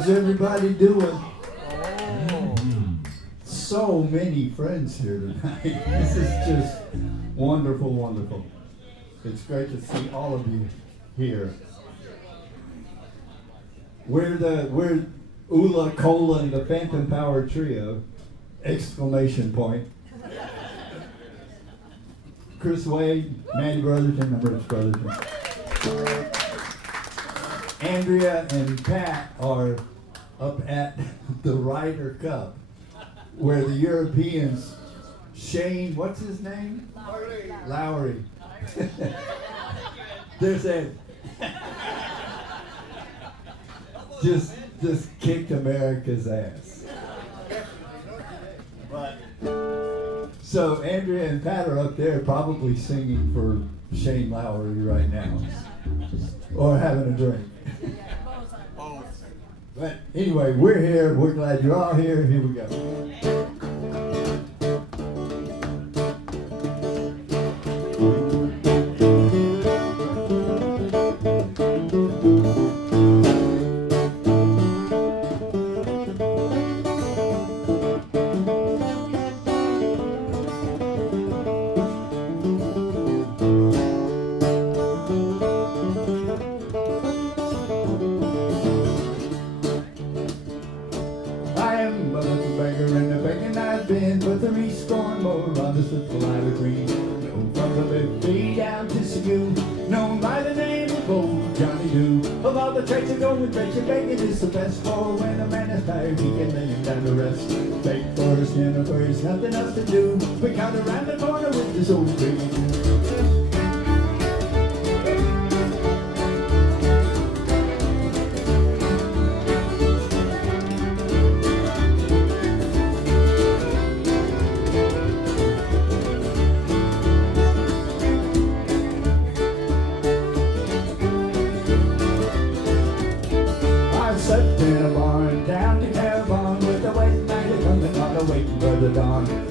How's everybody doing? So many friends here tonight. This is just wonderful, wonderful. It's great to see all of you here. We're Ulla, Cola, and the Phantom Power Trio! Exclamation point. Chris Wade, Manny Brotherton, and Rich Brotherton. Andrea and Pat are up at the Ryder Cup, where the Europeans, Shane, what's his name? Lowry. There's a just kicked America's ass. So Andrea and Pat are up there probably singing for Shane Lowry right now, or having a drink. But anyway, we're here. We're glad you're all here. Here we go. It's the best for when a man is tired, he can lay him down to rest. Bake for his dinner, for he's nothing else to do. We count around the corner with this old tree.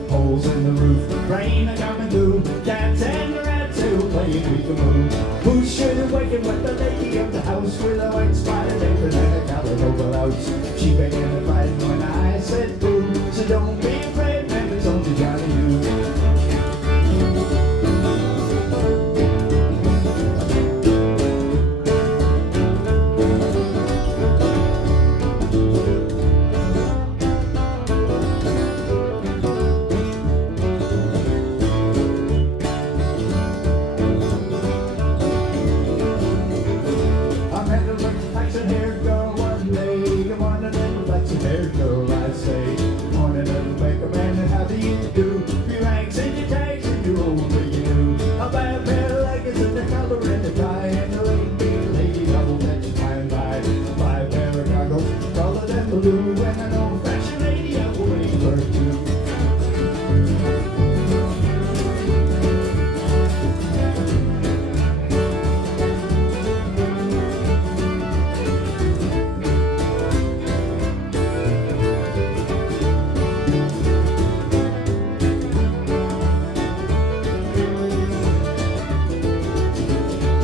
Holes in the roof, rain a coming through, cats and rats who playing peek-a-boo. Who should awaken with the lady of the house with a white spotted apron and a calico blouse? She began to fight when I said boo, so don't be afraid, man, it's only Johnny you.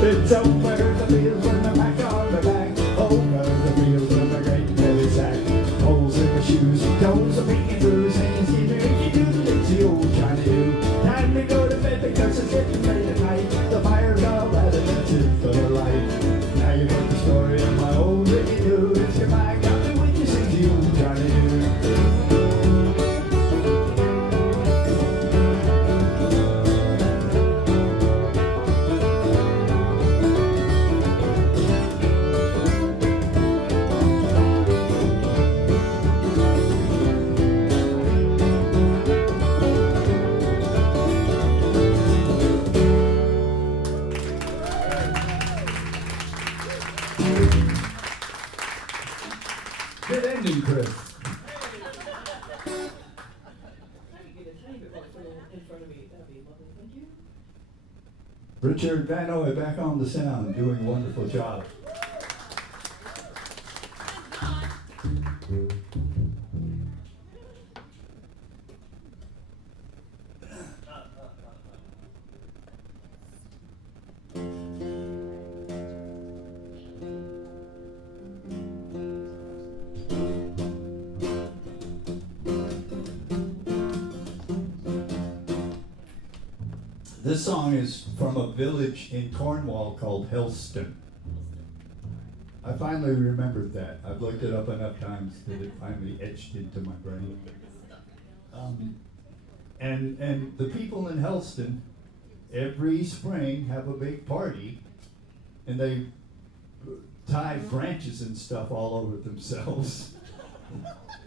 It's over the fields when the pack on the back, over the fields with a great heavy sack. Holes in the shoes, toes are peeking through, saying, "See me, you do the lazy old Johnny do." Time to go to bed because it's getting late at night. The fire's all out and that's it for the light. Now you've heard the story of my old Ricky do. It's goodbye, got me when you sing the old Johnny do. Good ending, Chris. Richard Van Oy back on the sound, doing a wonderful job. This song is from a village in Cornwall called Helston. I finally remembered that. I've looked it up enough times that it finally etched into my brain. And the people in Helston every spring have a big party, and they tie branches and stuff all over themselves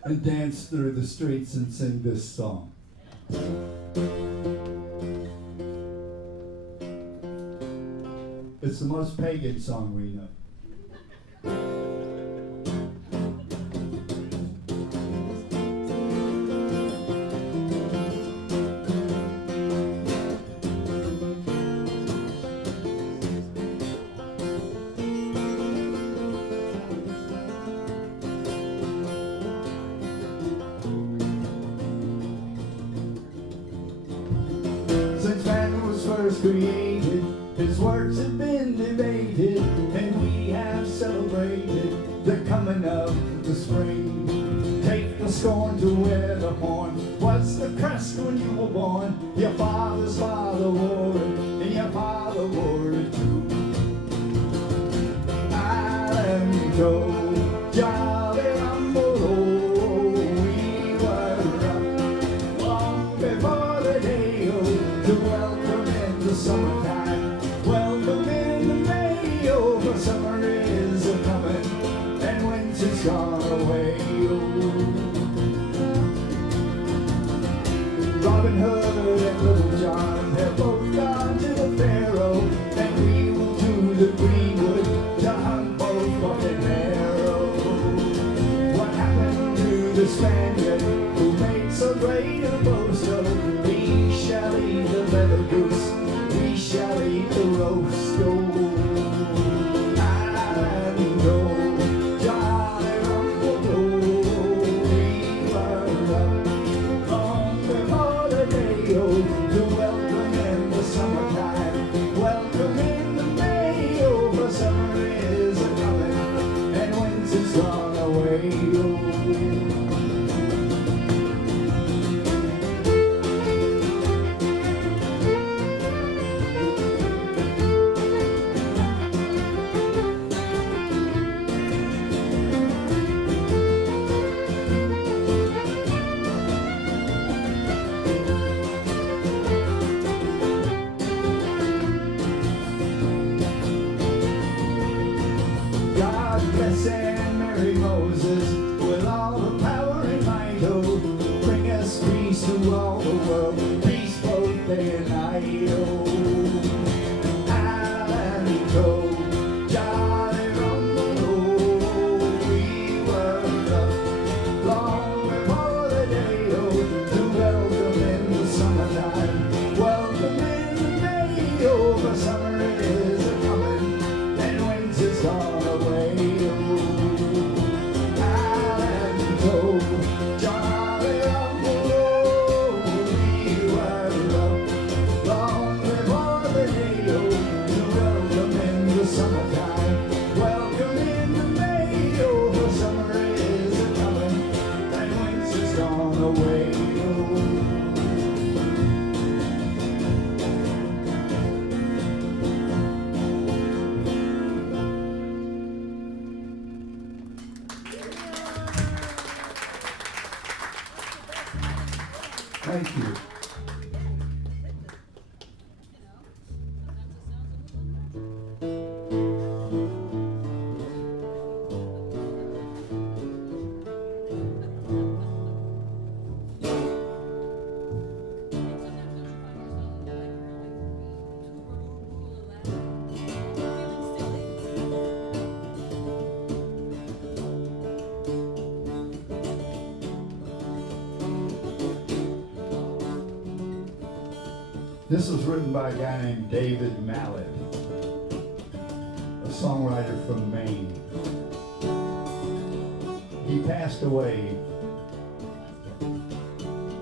and dance through the streets and sing this song. It's the most pagan song we know. Since man was first created, his works have been debated, and we have celebrated the coming of the spring. Take the scorn to wear the horn. What's the crest when you were born? Your father's father wore it, and your father wore it too. Island Joe, jolly rumble, oh, we were up long before the day-o to welcome in the summertime. Welcome in the May-o, for summer is a-coming, and winter's gone away. Robin Hood and Little John have both gone to the Pharaoh, and we will to the greenwood to hunt both buck and arrow. What happened to the Spaniard who made so great a boast of? We shall eat the leather goose, we shall eat the roast. Oh, Island Joe, jolly rumble, oh, we were up long before the day-o to welcome in the summertime. Welcome in the May-o, for summer is a-coming, and winter's gone away. Oh. God bless and Mary Moses with all the power and might, oh, bring us peace to all the world, peace both day and night, oh. Island Joe, jolly rumble, oh, we were up long before the day-o to welcome in the summertime. Welcome in the May-o, for summer is a-coming, and winter's gone away. Island Joe, jolly rumble, oh, we were up long before the day-o to welcome in the summertime. Welcome in the May-o, for summer is a-coming, and winter's gone away. Thank you. This was written by a guy named David Mallet, a songwriter from Maine. He passed away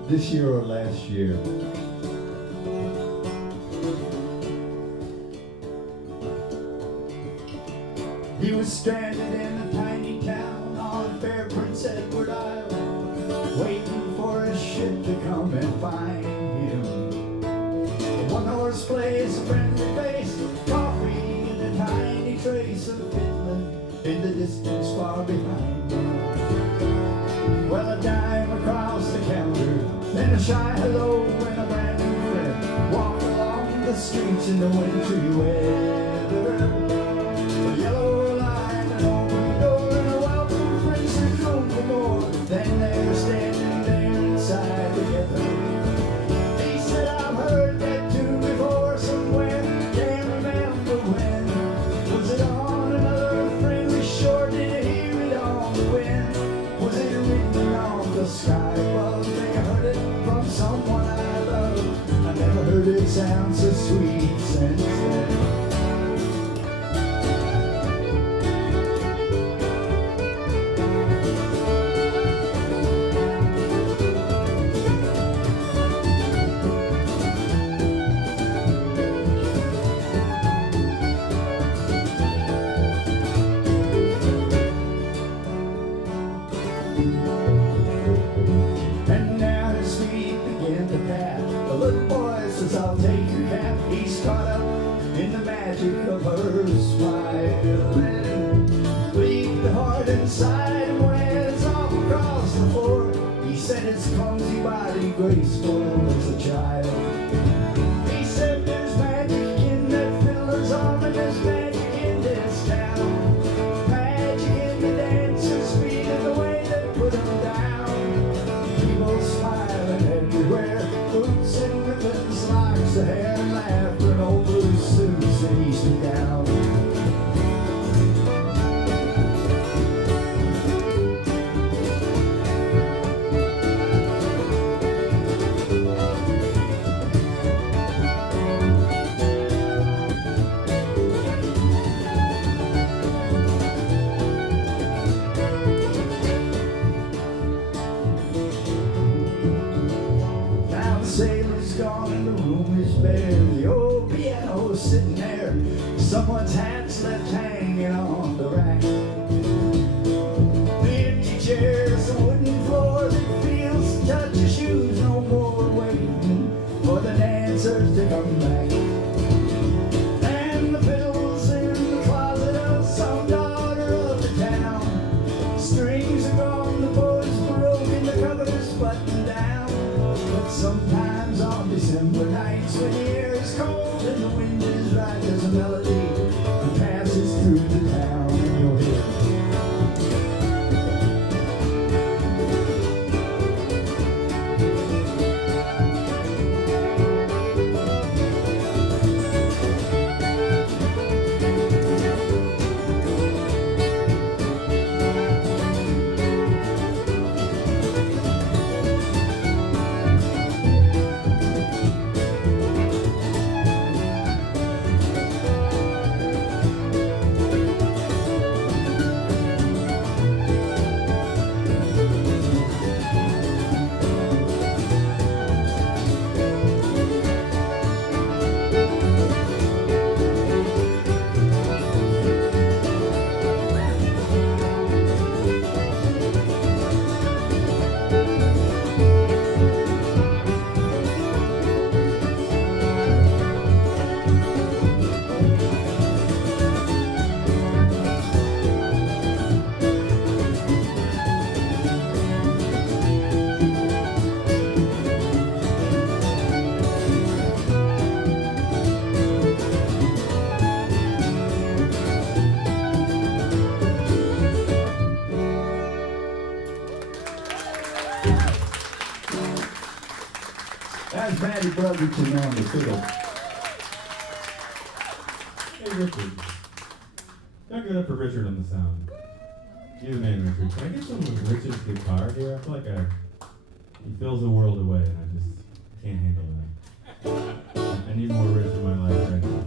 this year or last year. He was stranded in a tiny town on fair Prince Edward Island, waiting for a ship to come and find him. One horse in the distance far behind. Well, a dime across the counter, then a shy hello and a brand new friend. Walk along the streets in the wintry weather. A yellow line, an open door, and a welcome friend says room for more. Then they're standing there inside together. He said, I've heard that tune before somewhere, can't remember when. Was it on another friendly shore? Did you hear it on the wind? Was it written on the sky above? Think I heard it from someone I love. I never heard it sound so sweet since then. And now his feet begin to pat. The little boy says, I'll take your cap. He's caught up in the magic of her smile. And leave the heart inside him wears off across the floor. He said his clumsy body graceful as a child. He said there's magic in that fiddler's arm, and there's magic in this town. Magic in the dancer's feet and the way they put them down. People smiling everywhere, boots and ribbons, locks of hair, and laughter, and old blue suits and Easter gowns. Now the sailor's gone and the room is bare. The old piano's sitting there. Someone's hat's left hanging on the rack. The empty chairs, the wooden floor that feels the touch of shoes. No more waiting for the dancers to come back. And the fiddles in the closet of some daughter of the town. Strings are gone, the boys broken, the covers buttoned down. But sometimes on December nights when the air is cold and the wind is right, there's a melody that passes through the town in your head. That's Matty Brotherton on the fiddle. Hey Richard. Y'all give it up for Richard on the sound. You're the man, Richard. Can I get some of Richard's guitar here? I feel like he fills the world away and I just can't handle that. I need more Rich in my life right now.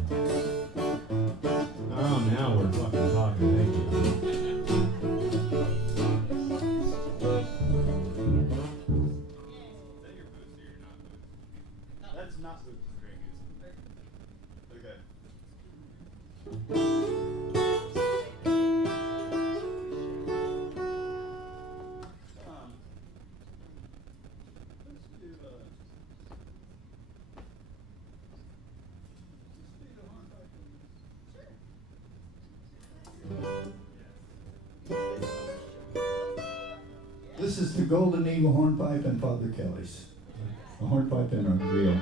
Oh, now we're fucking talking. Thank you. That's not boots, it's great music. Okay. Let's do This is the Golden Eagle hornpipe and Father Kelly's. A hornpipe and a reel.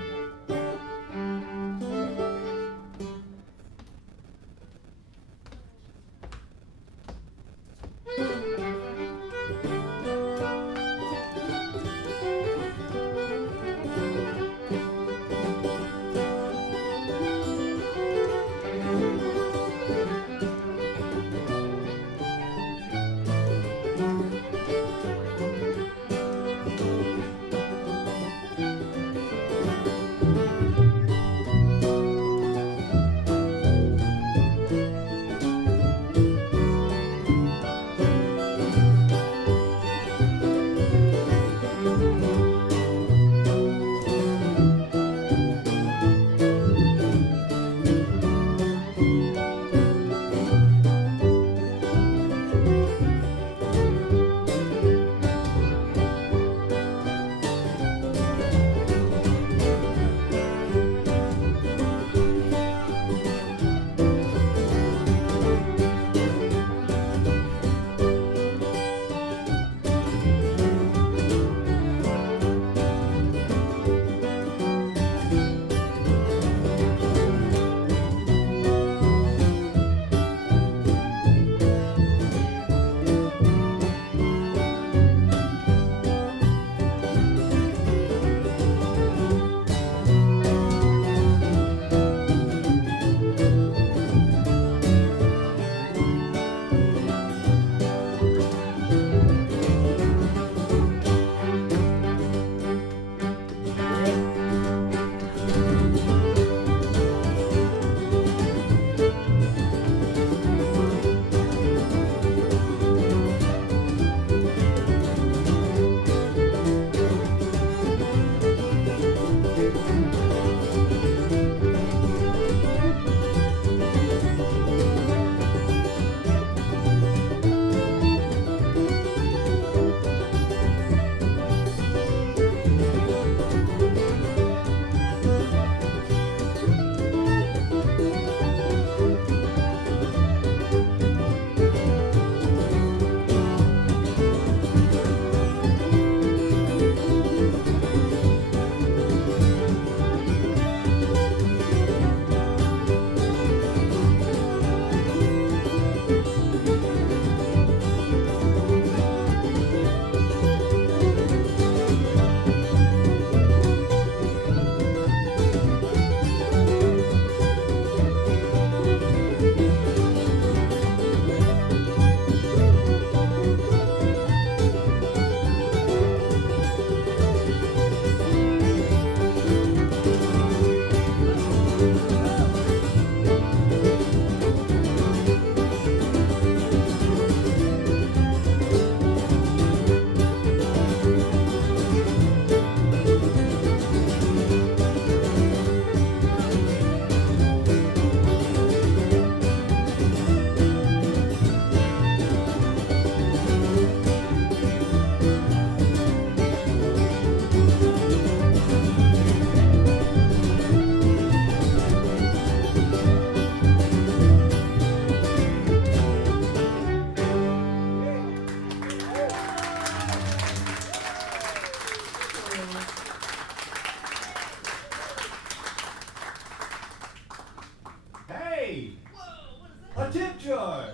A tip jar.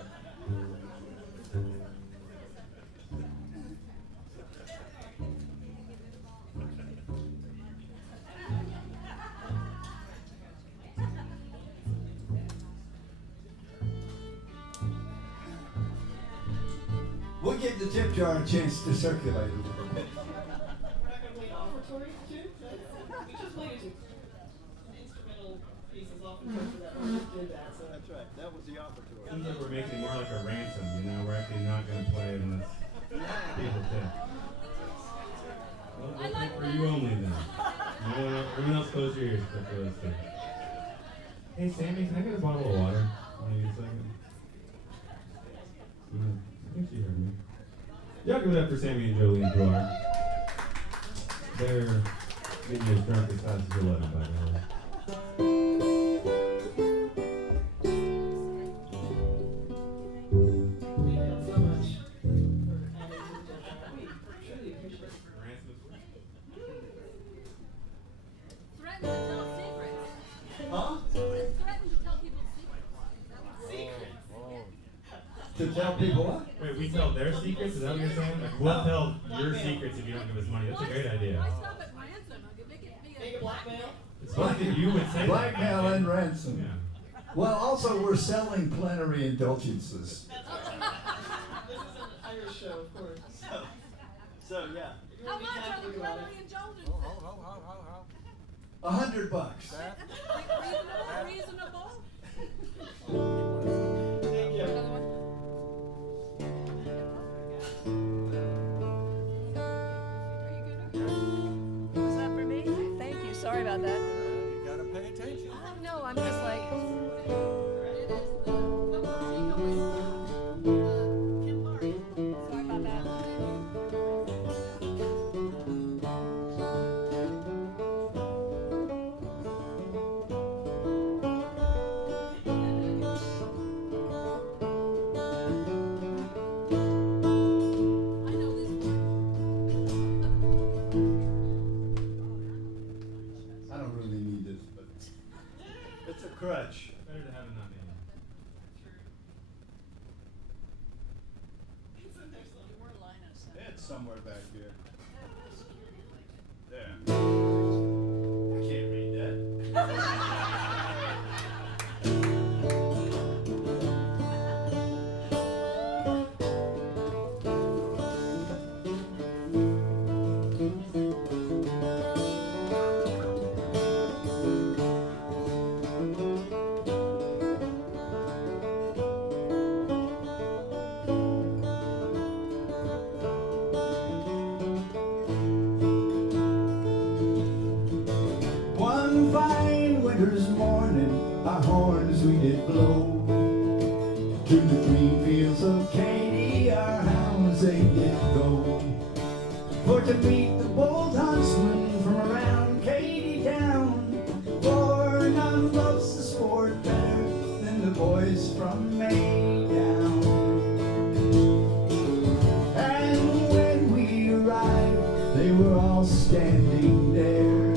We'll give the tip jar a chance to circulate a little bit. We're not going to play offertory too? We just played instrumental pieces offertory for that. We just did that. So. That's right. That was the offertory. Seems like we're making more like a ransom, you know, we're actually not going to play it unless people tip. Well, we'll tip for you only then. Everyone else close your ears except for those two. Hey Sammy, can I get a bottle of water? Maybe a second. I think she heard me. Y'all give it up for Sammy and Jolene Dwyer. They're getting as drunk as fast as 11 by now. Thank you so much for having me. We Wait, we tell their secrets? Is that what you're saying? Like, we'll tell your secrets if you don't give us money. That's a great idea. Why stop at ransom? Make a blackmail? It's funny that you would say Blackmail that. and ransom. Yeah. Well, also we're selling plenary indulgences. That's right. This is an Irish show, of course. So yeah. If you How want to be much on Catholic the about plenary it. indulgence? $100. Reasonable? Thank you. Another one? Was that for me? Thank you. Sorry about that. You gotta pay attention. No, I'm just like. Sorry about that. I know this one. I don't really need this, but It's a crutch. Better to have it not be. It's in there somewhere. It's somewhere back here. There. I can't read that. one fine winter's morning, our horns we did blow. To the green fields of Katy, our hounds they did go. For to meet the bold huntsmen from around Katy town. For none loves the sport better than the boys from Maytown. And when we arrived, they were all standing there.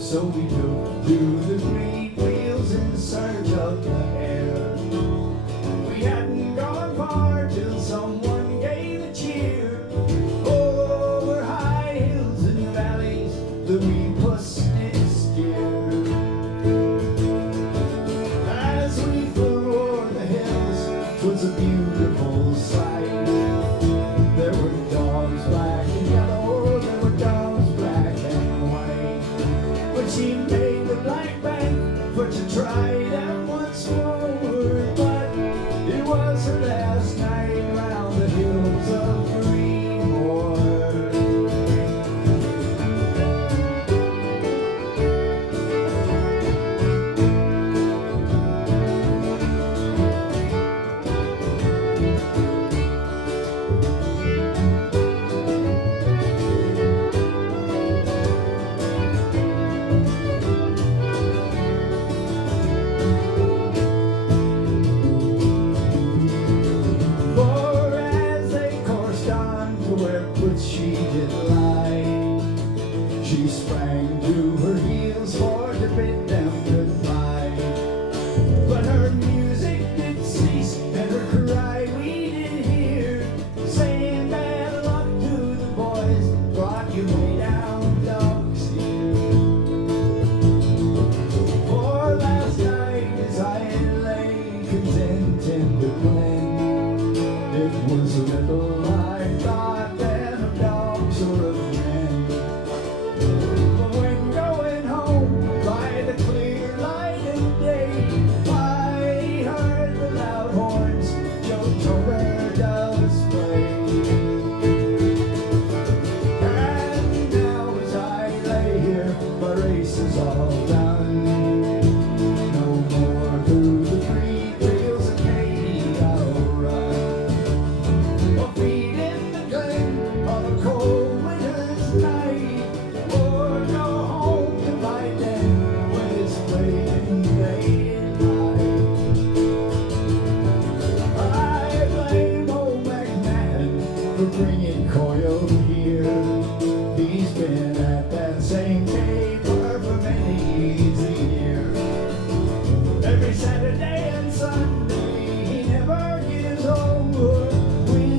So we took to the green fields in search of the hare. We hadn't gone far till someone gave a cheer. Over high hills and valleys, the wee puss did steer. As we flew o'er the hills, 'twas a beautiful sight. There were dogs black and yellow, there were dogs black and white. But she made the black bank for to try them once more. But it was her last night round the hills of Greenmore. For as they coursed on to where put she did lie, she sprang to her heels for to bid them goodbye. But her music did cease and her cry we did hear, saying bad luck to the boys, brought you way down dogs here. For last night as I lay content in the glen, it was a little I thought then of dogs or of men. But when going home by the clear light of day, I heard the loud horns Joe does play. And now as I lay here, my race is all done. No more through the green fields of Katy I'll run. Or feed in the glen on a cold winter's night, or go home to my den when it's playing daylight. I blame old McMahon for bringing Coyle here. He's been at that same paper for many a year. Every Saturday and Sunday he never gives over. We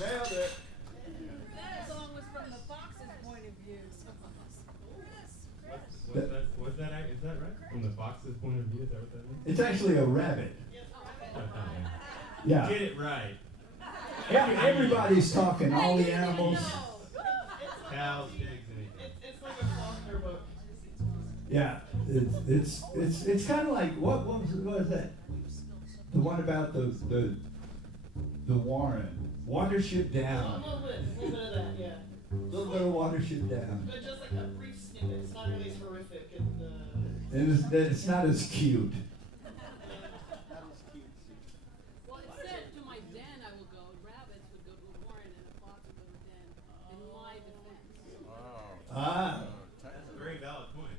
Nailed it. That song was from the fox's point of view. What's that? Is that right? From the fox's point of view, is that what that means? It's actually a rabbit. Yeah. Get it right. Everybody's talking, all the animals. Cows, pigs, anything. It's like a Faulkner book. Yeah, it's kind of like what was that? The one about the Warren Watership A Down. little bit of that, yeah. A little bit of Watership Down, But just like a brief snippet. It's not really as horrific. and it's not as cute. Well, it said, to my den I will go. Rabbits would go to a warren and a fox would go to a den. In my defense. Ah, That's a very valid point.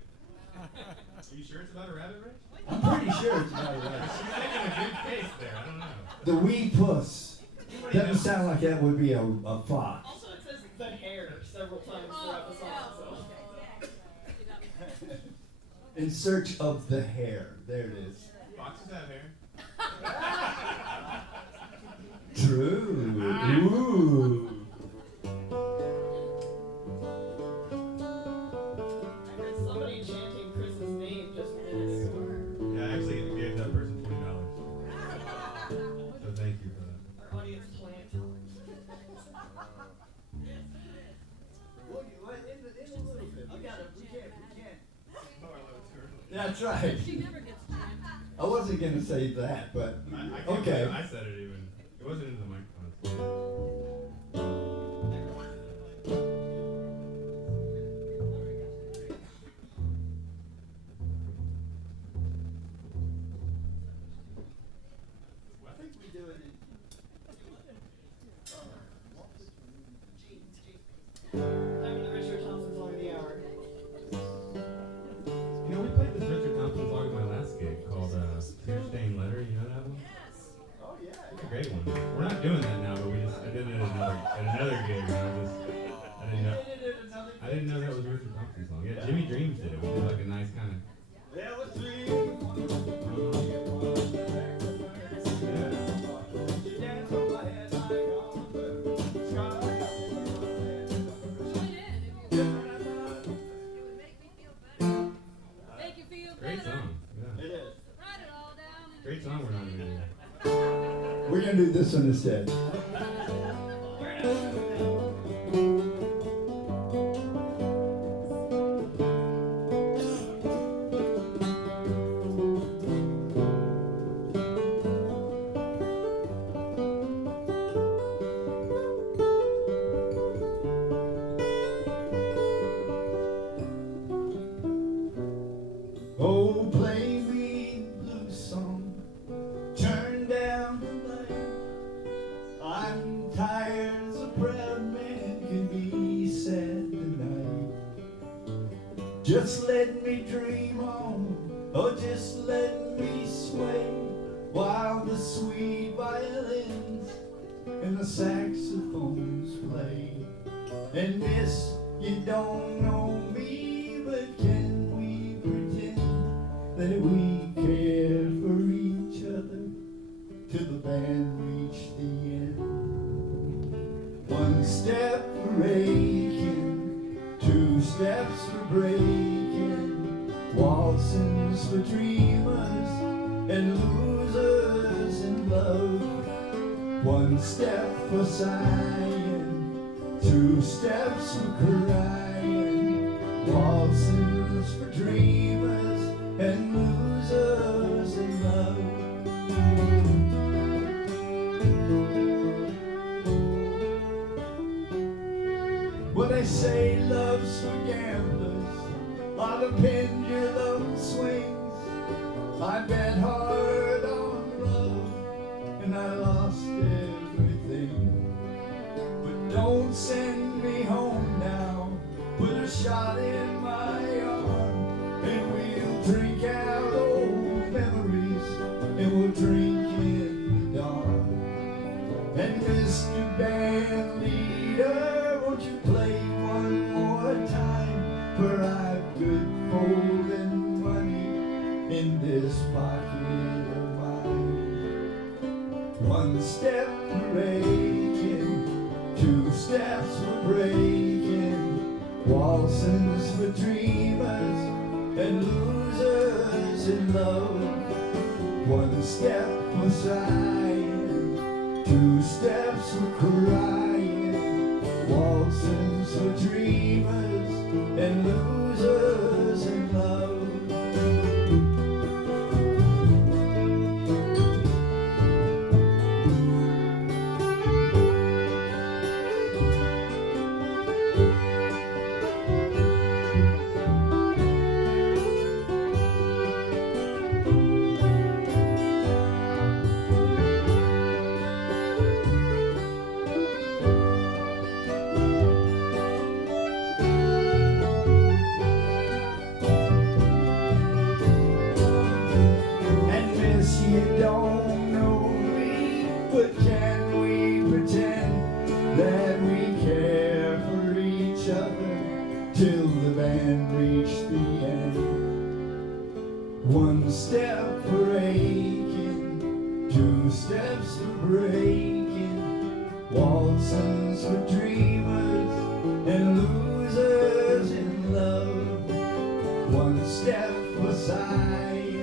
Are you sure it's about a rabbit, Rich? I'm pretty sure it's not a rabbit. She's making a good case there. I don't know. The wee puss doesn't sound like that would be a fox. Also, it says the hair several times throughout the song. So. In search of the hair. There it is. Foxes have hair. True. Ooh. I heard somebody chanting Chris's name just minutes ago. Yeah, I actually gave that person $20. So thank you for that. Our audience plant. That's right. She never gets jammed. I wasn't going to say that, but I can't okay. believe I said it even. It wasn't into the microphone. I think we do it in Time for the Richard Thompson song of the hour. You know, we played this Richard Thompson song at my last gig called Tear Stained Letter. You know that one? Oh yeah. It's a great one. We're not doing that now, but I did it at another gig, and I didn't know that was a Richard Thompson song. Yeah, Jimmy Dreams did it. We did like a nice kind of. Make you feel Great better. song. Yeah. It is. Write it all down. and- Great song. We're not doing. We're going to do this one instead. Oh, play me the blues song. Turn down the light. I'm tired as a proud man can be sad tonight. Just let me dream on, or just let me sway, while the sweet violins and the saxophones play. And miss, you don't know me, but can we pretend that we care for each other till the band reach the end? One step for aching, two steps for breaking, waltzings for dreamers and losers in love. One step for sighing, two steps for crying, waltzings for dreamers and losers in love. Well, they say love's for gamblers, while the pendulum swings. I bet hard on love, and I lost everything. But don't send me home now, put a shot in my arm, and we'll drink out old memories, and we'll drink in the dark. And Mr. Band Leader, won't you play one more time? For I've good folding money in this pocket of mine. One step for aching, Two steps for breaking, waltzes for dreamers and losers in love. One step for sighing, two steps for crying, waltzes for dreamers and losers in love. You don't know me, but can we pretend that we care for each other till the band reached the end? One step for aching, two steps for breaking, waltzes for dreamers and losers in love. One step for sighing,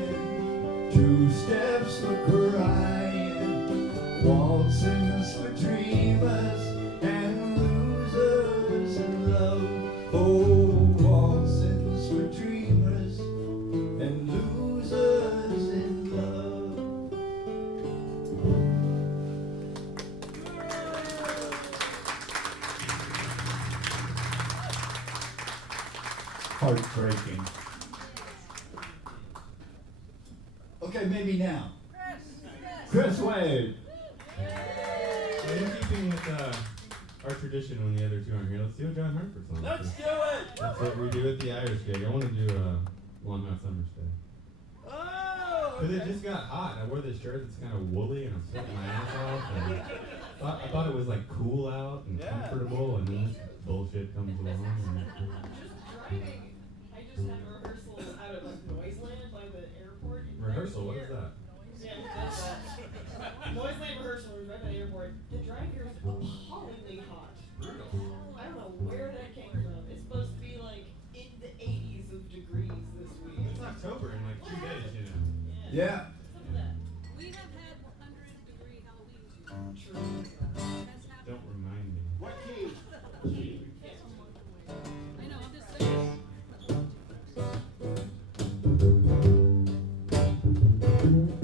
two steps for crying, waltzes for dreamers and losers in love. Oh, waltzes for dreamers and losers in love. Heartbreaking. Okay, maybe now. Chris Wade. So in keeping with our tradition when the other two aren't here, let's do a John Hartford song. Let's do it! That's what we do at the Irish gig. I want to do Long Hot Summer's Day. Oh! Because it just got hot. I wore this shirt that's kind of woolly and I'm sweating my ass off. And I thought it was like cool out and Yeah. comfortable, and then this bullshit comes along. And Just driving. I just had a rehearsal out of Noiseland by the airport. rehearsal, what is that? Yeah, that's that. Noiseland rehearsal was right by the airport. The drive here is appallingly hot. I don't know where that came from. It's supposed to be like in the 80s of degrees this week. It's October in like 2 days, you know. Yeah. Some of that. We have had 100-degree Halloween. True. That's happened. Don't remind me. What key? I know, I'm just saying. Thank you.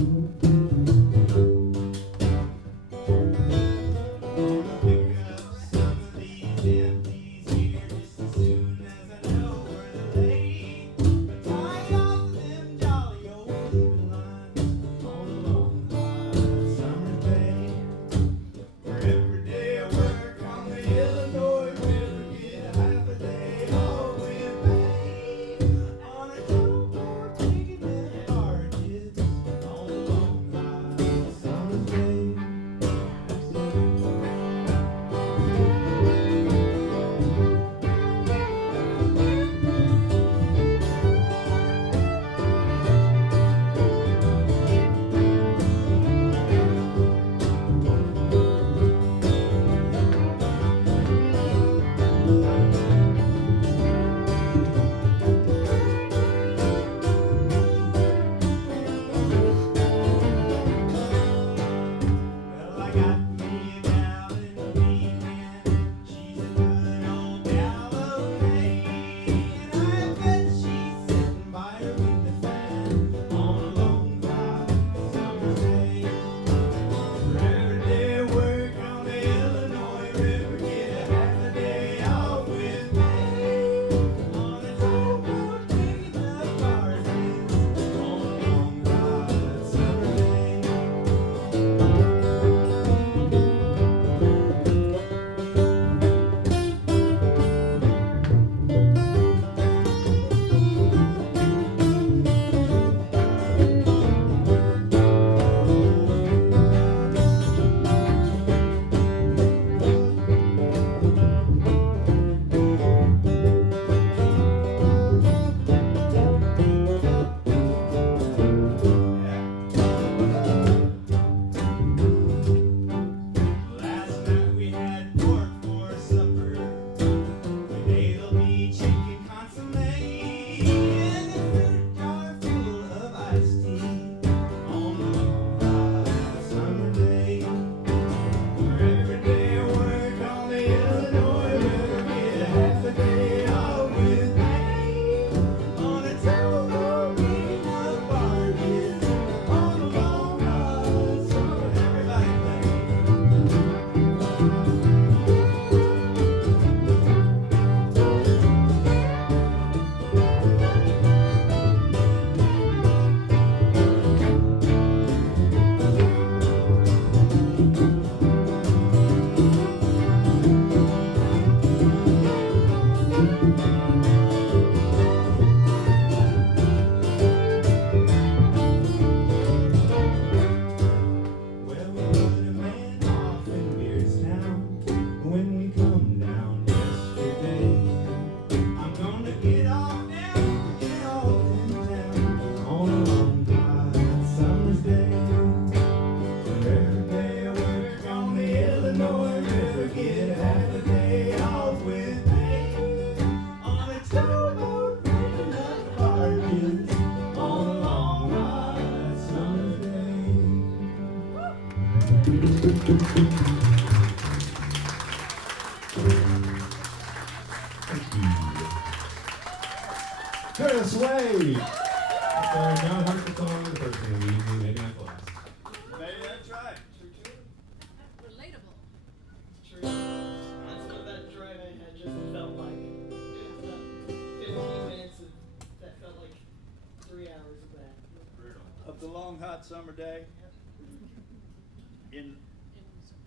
get half a day off with me on a towboat in the parking on a long hot summer Curtis Wade. Sorry, not 100% song the first thing we do, maybe not the last. Maybe that's right. Relatable. True. That's what that drive I had just felt like. It was 15 minutes of, that felt like 3 hours of that. Brutal. Of the long hot summer day in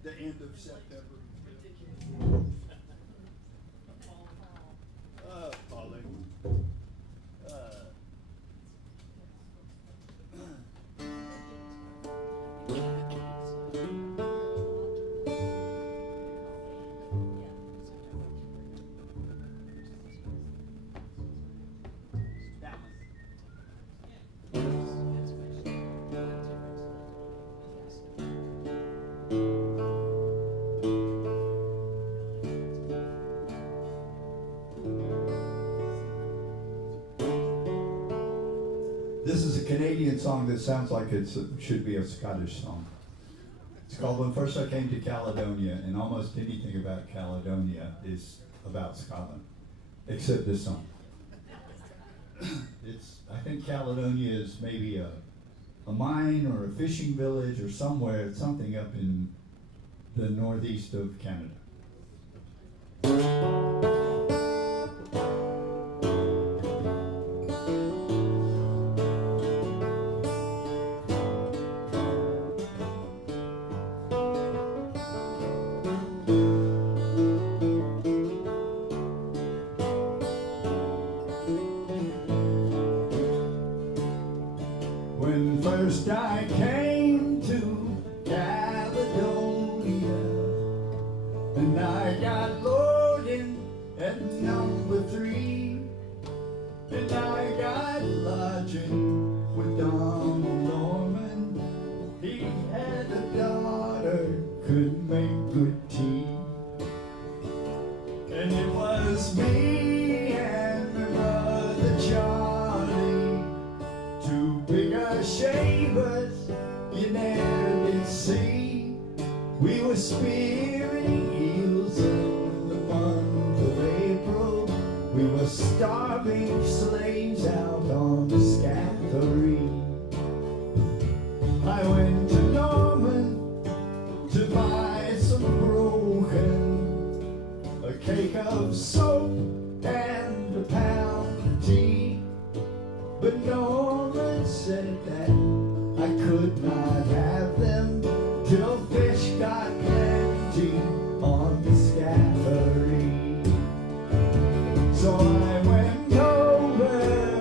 the end of September. Ridiculous. Polly. This is a Canadian song that sounds like it should be a Scottish song. It's called When First I Came to Caledonia, and almost anything about Caledonia is about Scotland, except this song. I think Caledonia is maybe a mine or a fishing village or somewhere, something up in the northeast of Canada. When first I came to Caledonia, and I got loaded at number 3, and I got lodging with Donald Norman. He had a daughter, could make good tea, and it was me and my brother Charlie, two bigger shavers you never did see. We were spearing eels in the month of April. We were starving slaves out on the Scattery. I went to Norman to buy some broken, a cake of soap and a pound of tea. But Norman said that I could not have them till fish got plenty on the Scattery. So I went over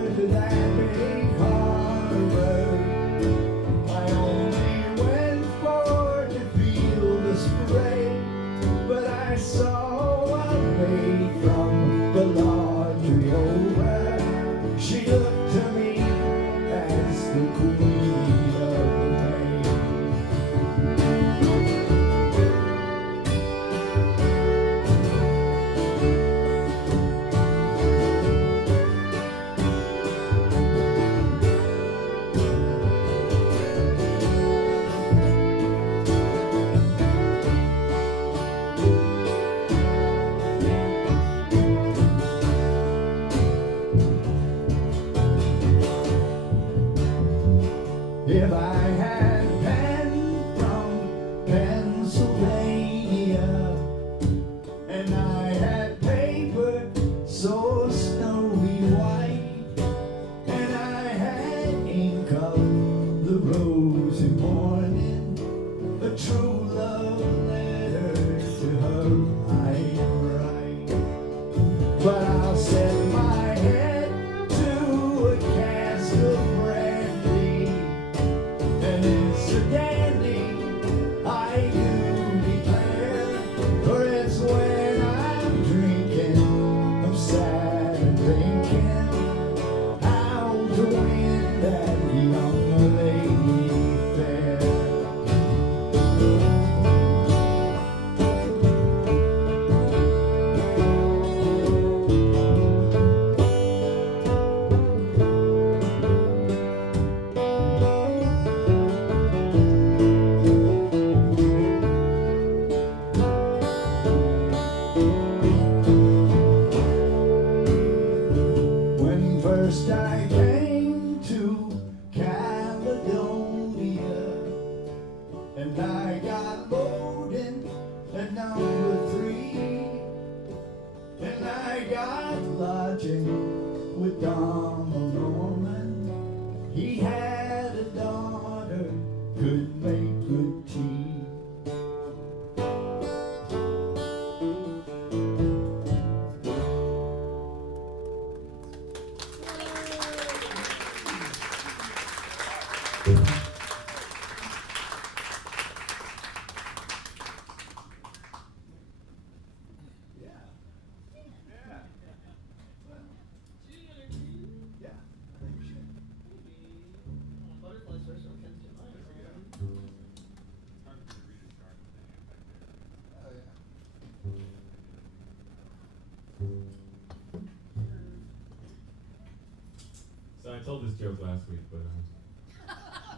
this joke last week, but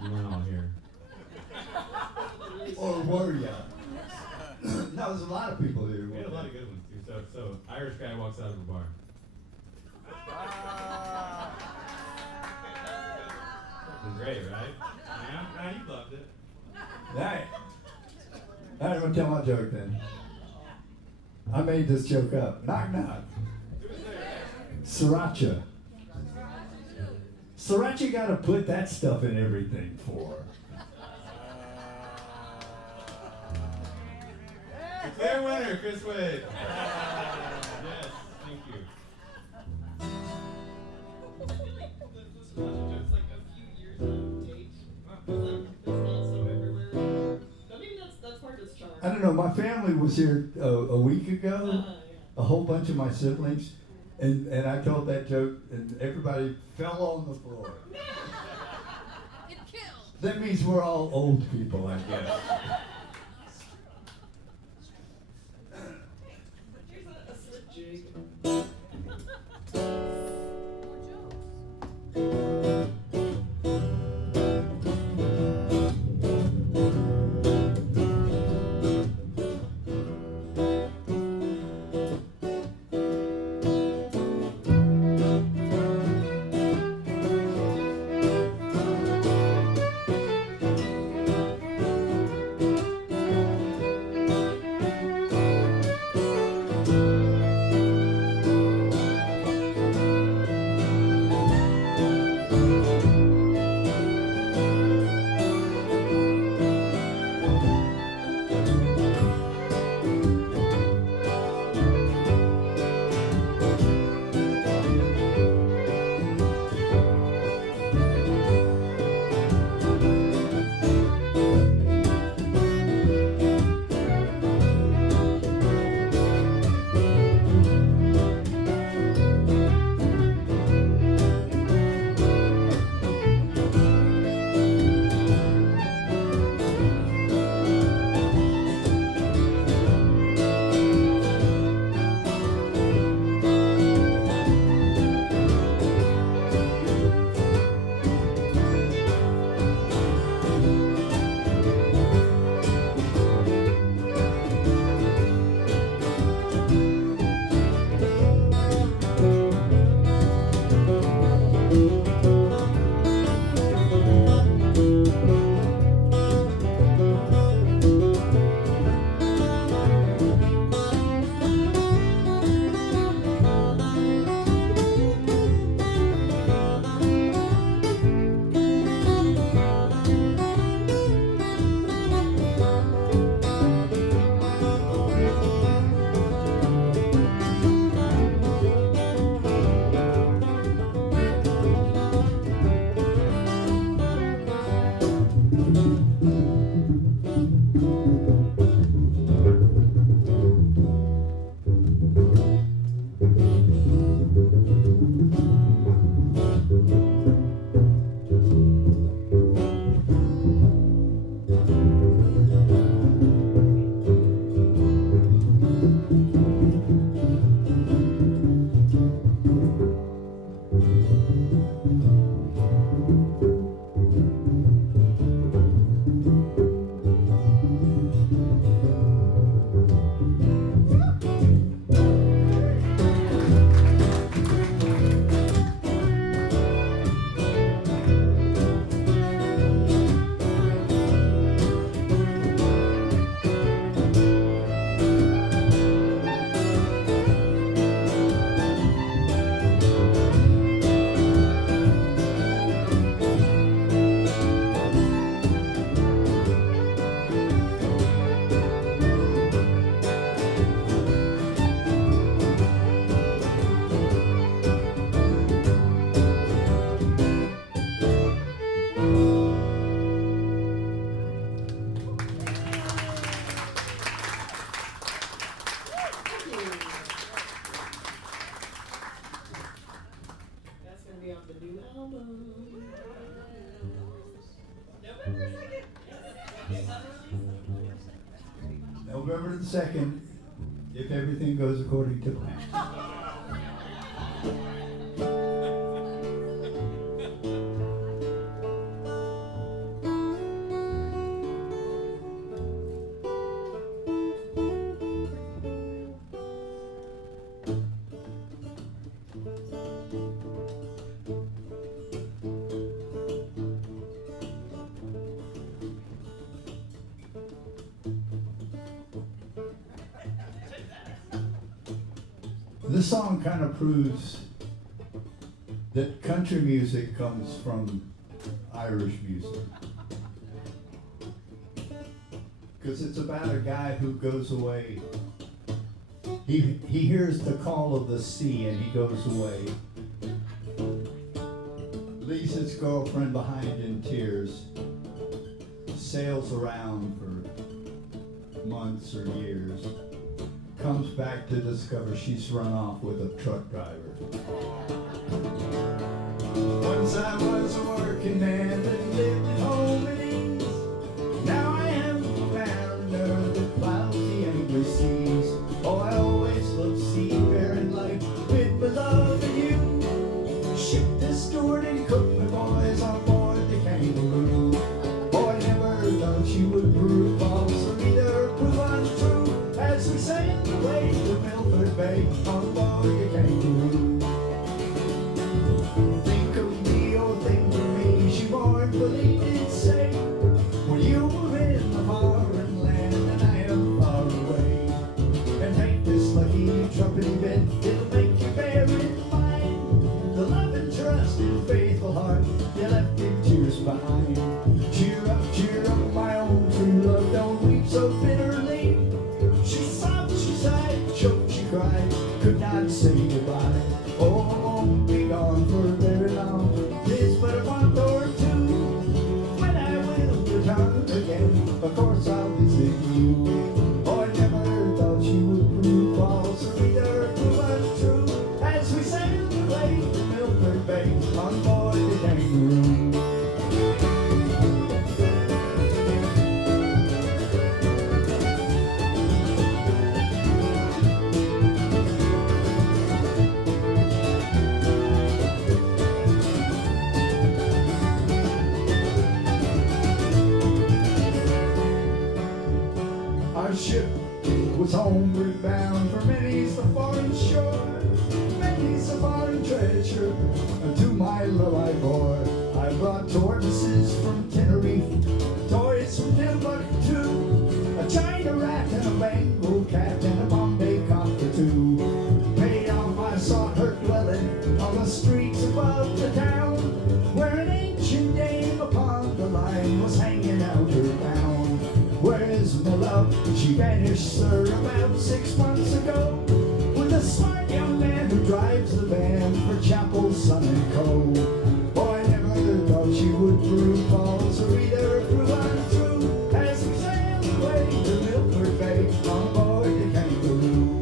you weren't all here. Or were ya? No, there's a lot of people here. We had a lot of good ones too. So Irish guy walks out of a bar. Fucking great, right? Yeah, you loved it. Alright. I'm gonna tell my joke then. I made this joke up. Knock knock. Sriracha. Sriracha gotta put that stuff in everything for. The clear winner, Chris Wade. Yes, thank you. This joke's like a few years out of date. It's also everywhere. But maybe that's part of its charm. I don't know, my family was here a week ago, Yeah. a whole bunch of my siblings, and I told that joke, and everybody fell on the floor. It kills. That means we're all old people, I guess. Here's a slip jig. More jokes. November the 2nd, if everything goes according to plan. This song kind of proves that country music comes from Irish music. Because it's about a guy who goes away. He hears the call of the sea and he goes away. Leaves his girlfriend behind in tears. Sails around for months or years. Comes back to discover she's run off with a truck driver. Once I was a working man that lived at home in ease. Now I am a mariner that plows the angry seas. Oh, I always loved seafaring life with my love for you. Shipped the steward and cooked my boys on board the Kangaroo. Oh, I never thought she would prove false or either prove untrue as we sailed away to Milford Bay on board the Kangaroo. Think of me, oh, think of me, she mournfully did say, when you were in a foreign land and I am far away. And take this lucky trumpet bit, it'll make you bear in mind the love and trust and faithful heart you left in tears behind. Cheer up, my own true love, don't weep so bitterly. She sobbed, she sighed, choked, she cried, could not say goodbye. Oh, I won't be gone for very long, it's but a month or two. When I will return again, of course I'll visit you. Oh, I never thought she would prove false or either prove untrue as we sailed away to Milford Bay on board the Kangaroo. Our ship was homeward bound for many's the foreign shore, many's the foreign treasure to my love I bore. I brought tortoises from Tenerife, toys from Timbuktu, a China rat and a Bengal cat and a Bombay cockatoo. Paid off I sought her dwelling on the streets above the town, where an ancient dame upon the line was hanging out her gown. Where is my love? She vanished, sir, about 6 months ago, with a smart young man who drives the van for Chapel, Son and Co. Oh, I never thought she would prove false or either prove untrue as we sailed away to Milford Bay on board the Kangaroo.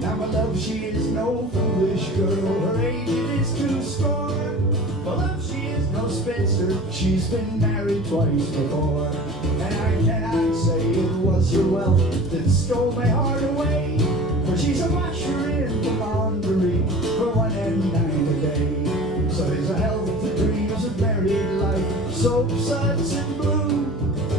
Now my love, she is no foolish girl, her age it is 2 My love, she is no spinster, she's been married twice before. And I cannot say it was your wealth that stole my heart away, for she's a washer in the laundry for 1 and 9 a day. So there's a health that dreams of married life, soap, suds, and blue.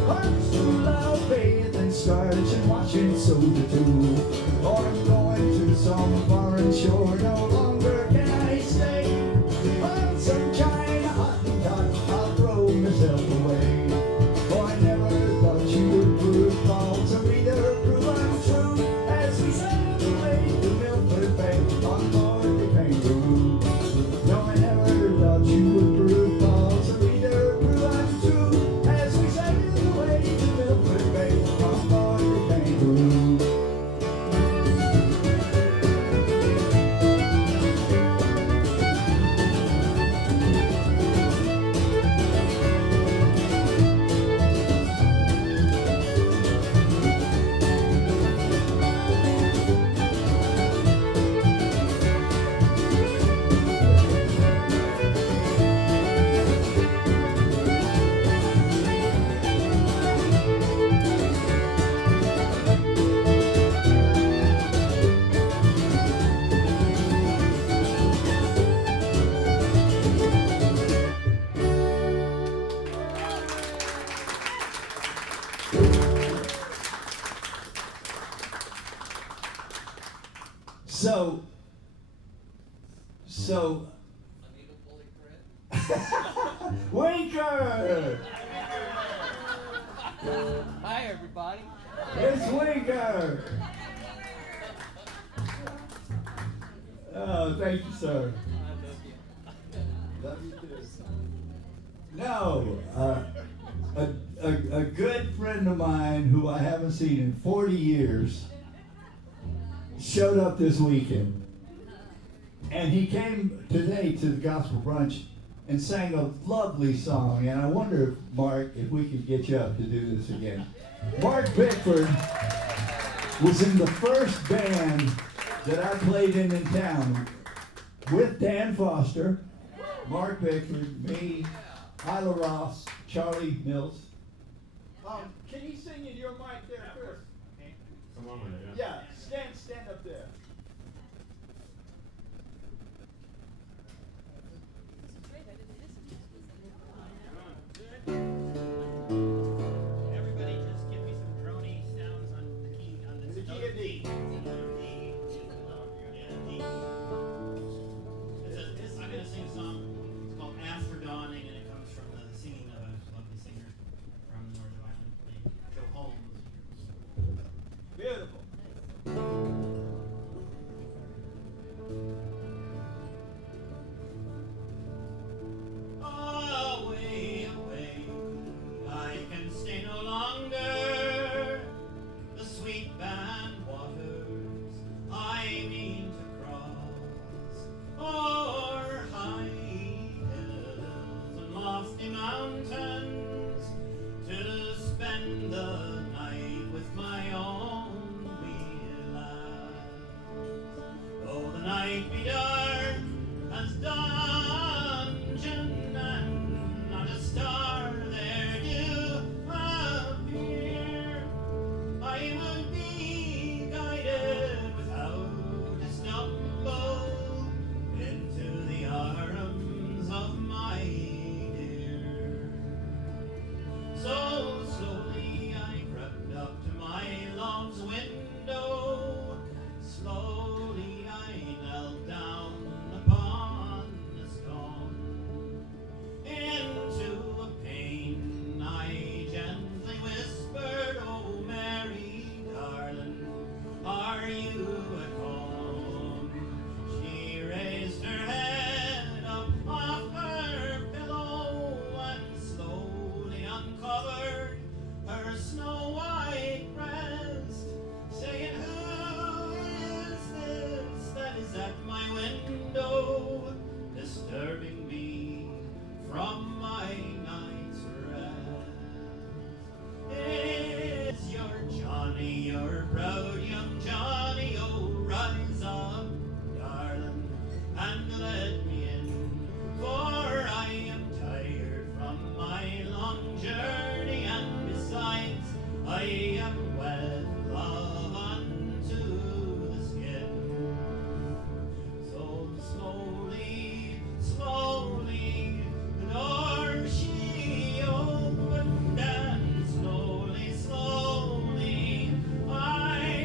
Hearts who love bathe and starch and washing soda too. Or I'm going to some foreign shore, no longer can I stay. On some China hottentot, I'll throw myself away. Oh, I never thought you would prove false or either prove untrue as we sailed away to Milford Bay on board the Kangaroo. No, I never thought you would prove false or either prove untrue as we sailed away to Milford Bay on board the Kangaroo. So, Winker! Hi, everybody. It's Winker! Oh, thank you, sir. Love you too. No, a good friend of mine who I haven't seen in 40 years showed up this weekend. And he came today to the gospel brunch and sang a lovely song. And I wonder, if, Mark, if we could get you up to do this again. Mark Bickford was in the first band that I played in town with Dan Foster, Mark Bickford, me, Isla Ross, Charlie Mills. Can you sing in your mic there first? Come on with it, Yeah, stand up there. Everybody just give me some drony sounds on the key, on this The key note of D. Yeah, D. I'm gonna sing a song. It's called After Dawning, and it comes from the singing of a lovely singer from the Northern Ireland named Joe Holmes. Beautiful. Away, away, I can stay no longer. The sweet band waters I mean to cross, o'er high hills and lofty mountains, to spend the night with my own wee lads. Though the night be dark as dungeon, and not a star there do appear, I would be guided without a stumble into the arms of my dear. So slowly I crept up to my love's window. Slowly I knelt down upon the stone. Into a pane I gently whispered, "Oh Mary, darling, are you at home?" She raised her head up off her pillow and slowly uncovered her snow-white breast, saying, "Who is this that is at my window, disturbing me from my night's rest? It's your Johnny, your proud young Johnny. Oh, rise up, darling, and let me in, for I am tired from my long journey, and besides, I am wet, love, unto the skin." So slowly, slowly, the door she opened, and slowly, slowly, I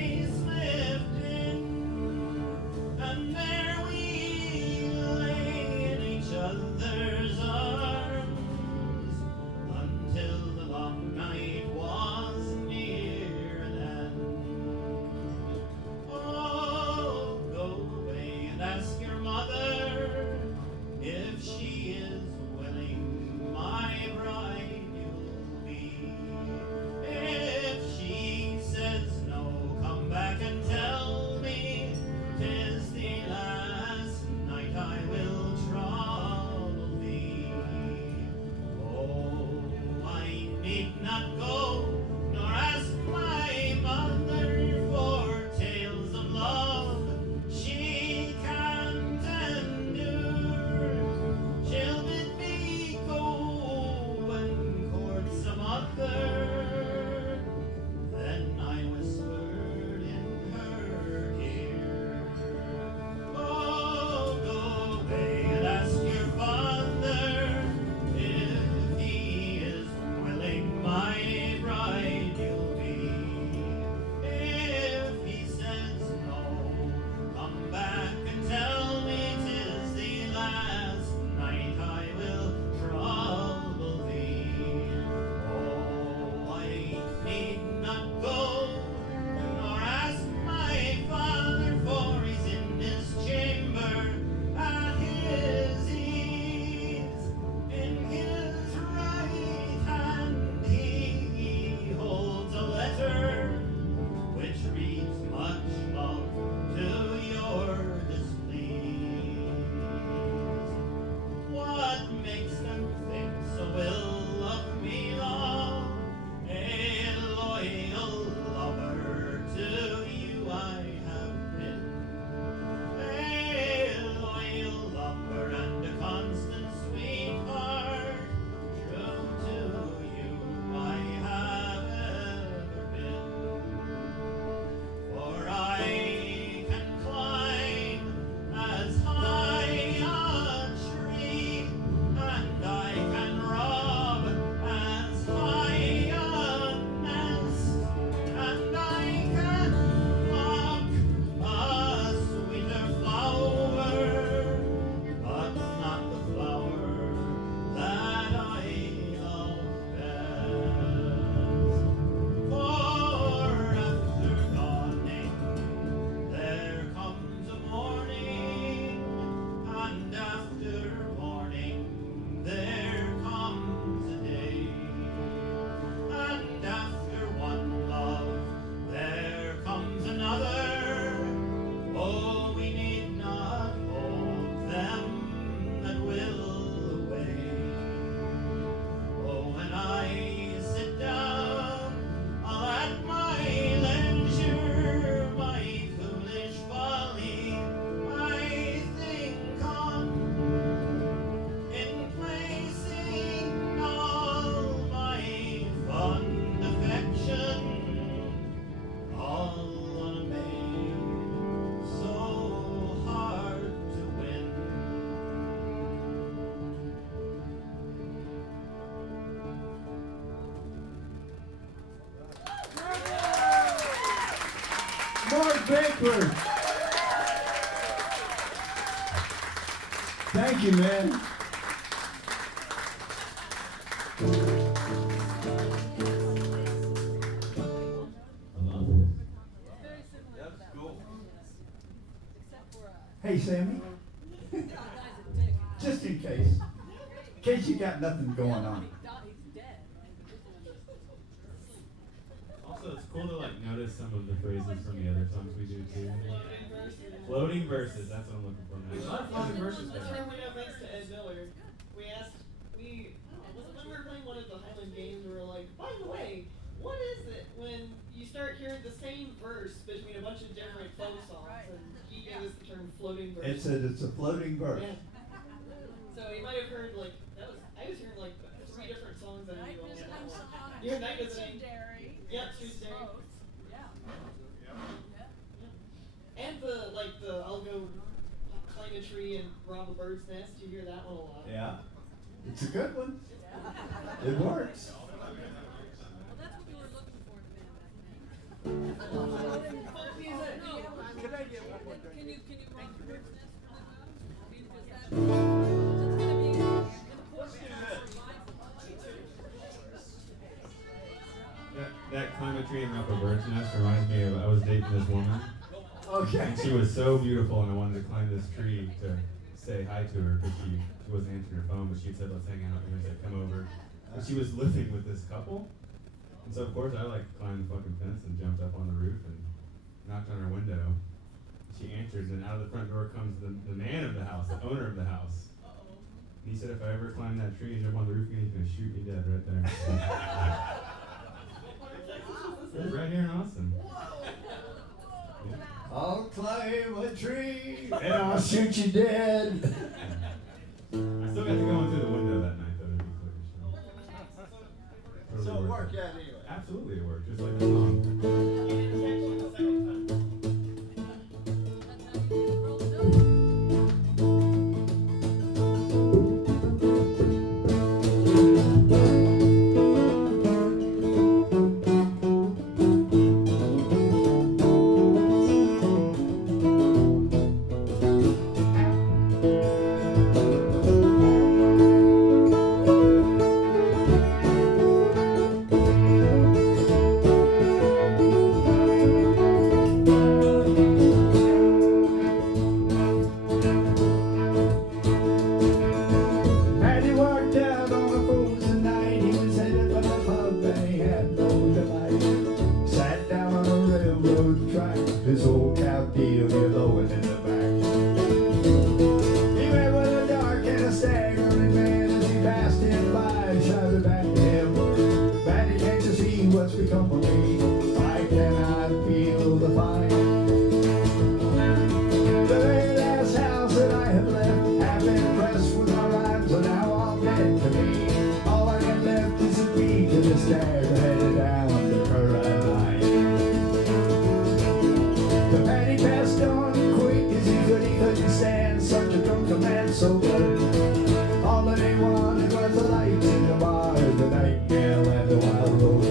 Mark Bickford. Thank you, man. Very similar to that. Cool. Except for Hey, Sammy, the guy's a dick. just in case you got nothing going on. He's dead, right? But this one is asleep. Also, it's cool to like notice some of the phrases from the other songs we do too. Floating verses. Floating verses, that's what I'm looking for. Man. A lot of floating verses. That's man. where we got thanks to Ed Miller. We asked, was it when we were playing one of the Highland games, we were like, by the way, what is it when you start hearing the same verse between a bunch of different folk songs? And he gave us the term floating verse. It's a floating verse. Yeah. So you might have heard like, I was hearing like 3 different songs that you all know. You heard Night Doesn't End. Yep, Streets of Dairy. And I'll go climb a tree and rob a bird's nest. You hear that one a lot. Yeah, it's a good one. It works. Well, that's what we were looking for in the band back then. Folk music. Can I get one more drink? Can you run the bird's nest really well? I mean, because that's gonna be important survival. That climb a tree and up a bird's nest reminds me of I was dating this woman. Okay. And she was so beautiful, and I wanted to climb this tree to say hi to her because she wasn't answering her phone, but she said, let's hang out. And I said, come over. And she was living with this couple. And so, of course, I like climbed the fucking fence and jumped up on the roof and knocked on her window. She answers, and out of the front door comes the man of the house, the owner of the house. And he said, if I ever climb that tree and jump on the roof again, he's going to shoot me dead right there. It was right here in Austin. Yeah. I'll climb a tree and I'll shoot you dead. I still got to go in through the window that night, though, to be clear. So it Totally worked worth out anyway. Absolutely, it worked, just like the song. You didn't catch it the second time. That's how you get rolled up. And he walked out on a frozen night. He was headed for the pub and he had no delight. Sat down on a railroad track, his old cow deal yellowing in the back. He went with a dark and a staggering man as he passed him by, shouted back to him, "Matty, can't you see what's become of me? Why can't I feel the fire? The very last house that I have left, have been impressed with my rhymes, are now all dead to me. All I have left is a beat to the stair headed down the current line." The Matty passed on quick as he couldn't stand such a drunken man so good. All that he wanted was the lights in the bar, the nightingale and the wild rose.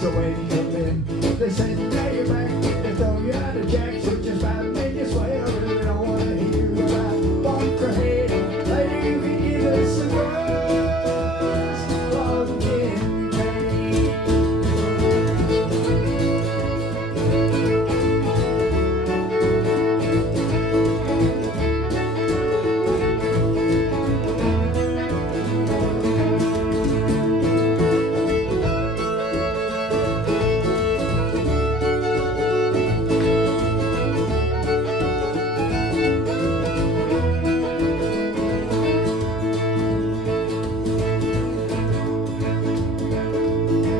So when he come in, they said, "Now you're back, they throw you out of jack, so just about make you swear, I really don't want to hear about bunker head. Later you can give us some drugs, pumpkin cake."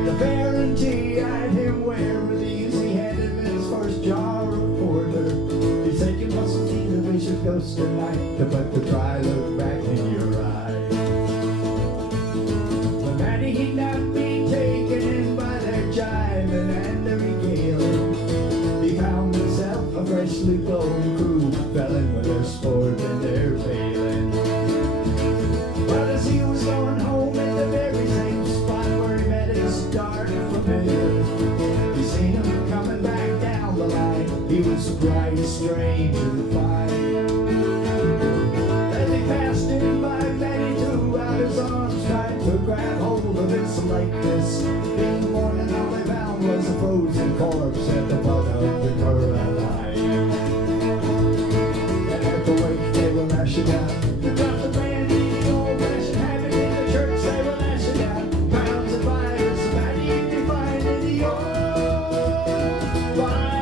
The Barangay eyed him warily as he handed him his first jar of porter. He said, "You mustn't see the vicious ghost tonight, but to try look back in your eyes." But Matty, he'd not be taken in by their jiving and their regaling. He found himself a freshly blown crew, fell in with their sport and their failing. But as he was going home at the very same spot where he met his dark familiar, he seen him He was bright, strange, and fine. As he passed him by, Betty threw out his arms, trying to grab hold of his likeness. In the morning, all they found was a frozen corpse at the bottom of the current line. And at the wake, they were lashing out. The drops of brandy, the old-fashioned habit in the church, they were lashing out. Crowns and fires, Betty, you find in the old by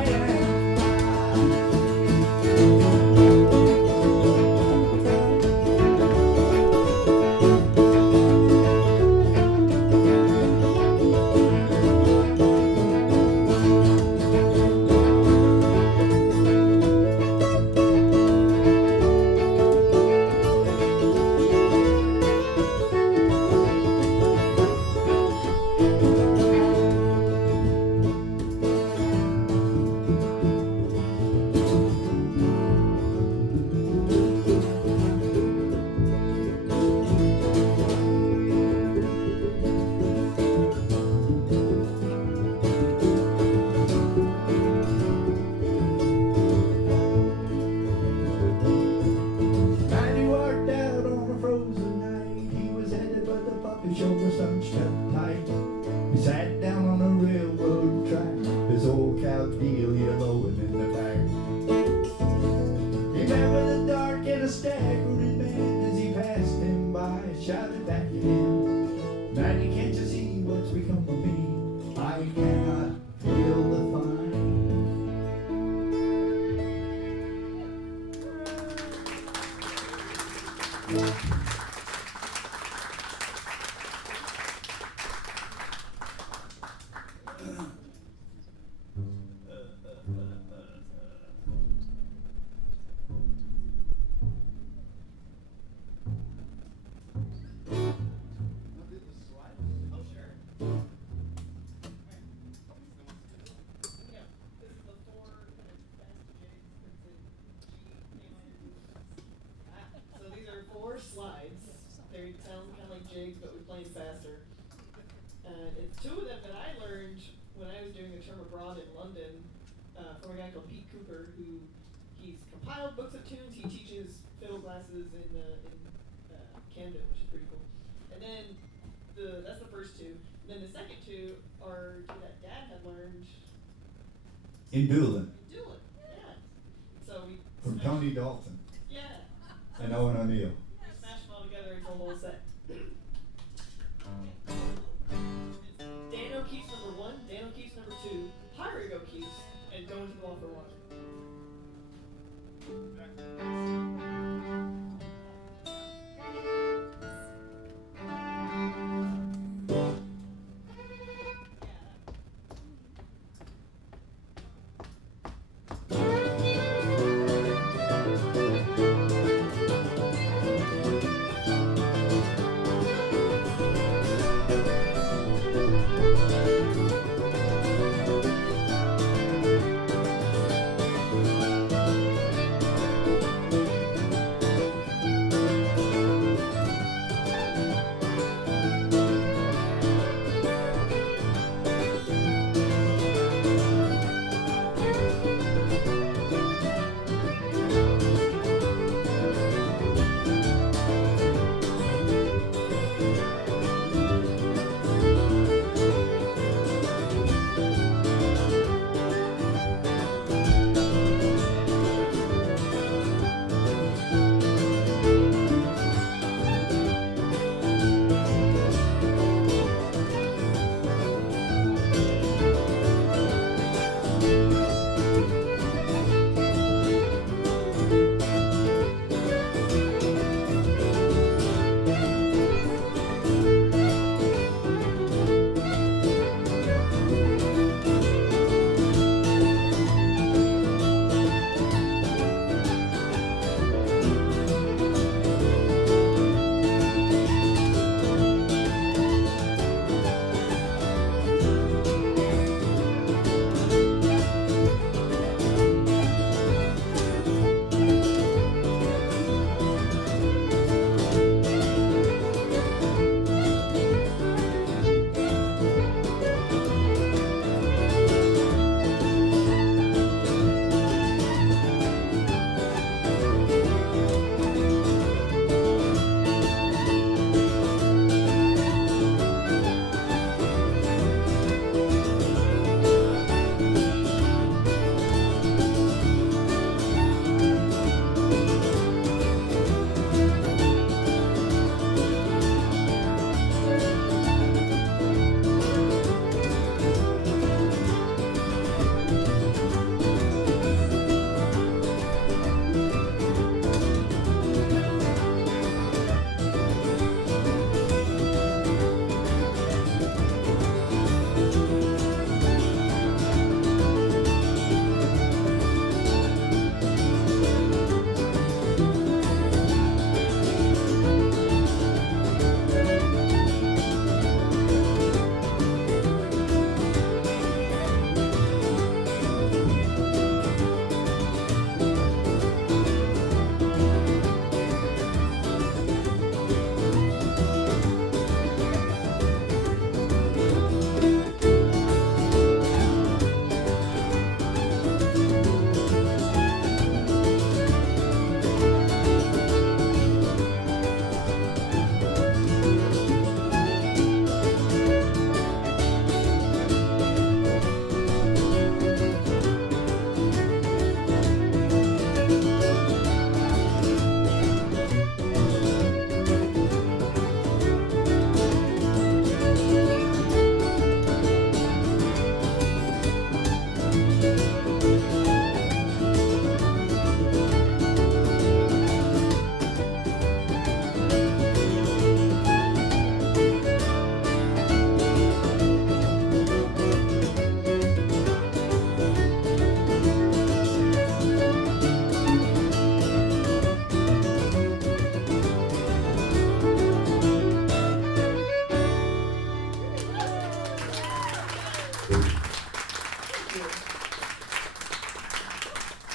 and shoulder stunched up tight. He sat down on a railroad track, his old cow Delia lowing in the back. Remember the dark and a staggering man as he passed him by, shouted back at him, "Matty, can't you see what's become of me? I cannot feel the fire." Slides. They sound kind of like jigs, but we play faster. It's two of them that I learned when I was doing a term abroad in London from a guy called Pete Cooper, who he's compiled books of tunes. He teaches fiddle classes in Camden, which is pretty cool. And then that's the first two. And then the second two are two that Dad had learned In Doolin. Yeah. So we From Tony Dalton Yeah. and Owen O'Neill. Smash them all together into a whole set. Dan O'Keefe's number 1, Dan O'Keefe's number 2, Pirate O'Keefe's, and Go Into the Wall for Water.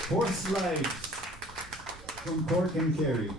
Horse Lights from Cork and Kerry.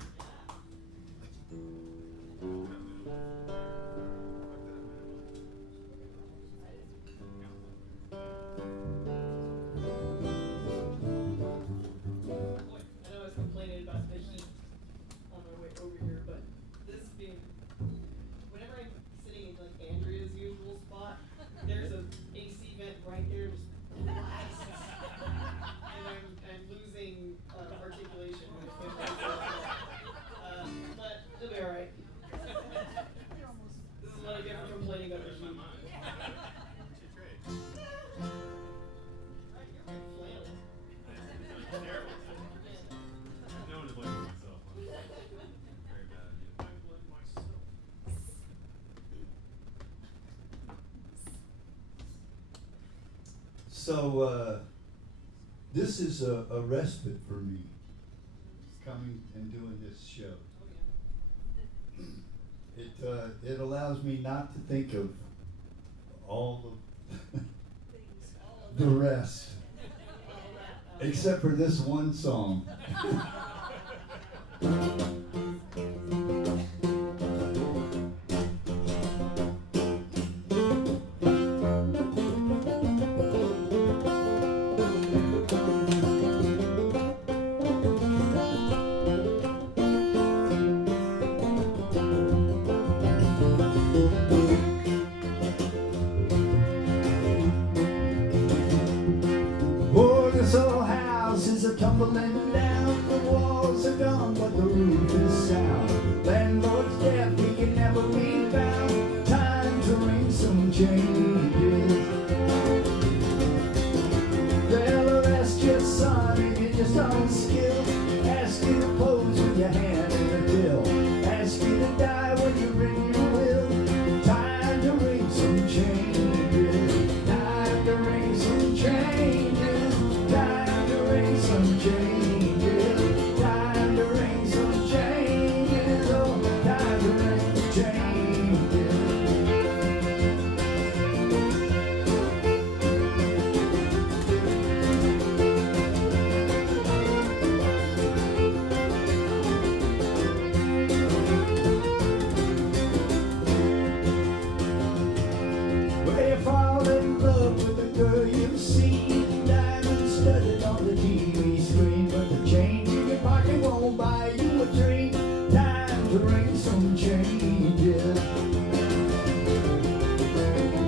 So this is a respite for me, coming and doing this show. It allows me not to think of all the rest, except for this one song. Tumbling down, the walls are gone, but the roof is sound. Landlord's dead, we can never be found. Time to ring some changes. They'll arrest your son if you just don't skill. Ask you to pose with your hand in the till. Ask you to die when you ring your will. Time to ring some changes. Time to ring some changes. Time to ring some changes. Time to ring some changes. Oh, time to ring changes. Well, you fall in love with a girl you've seen, diamonds studded on the TV screen, but the change in your pocket won't buy you a dream. Time to ring some changes.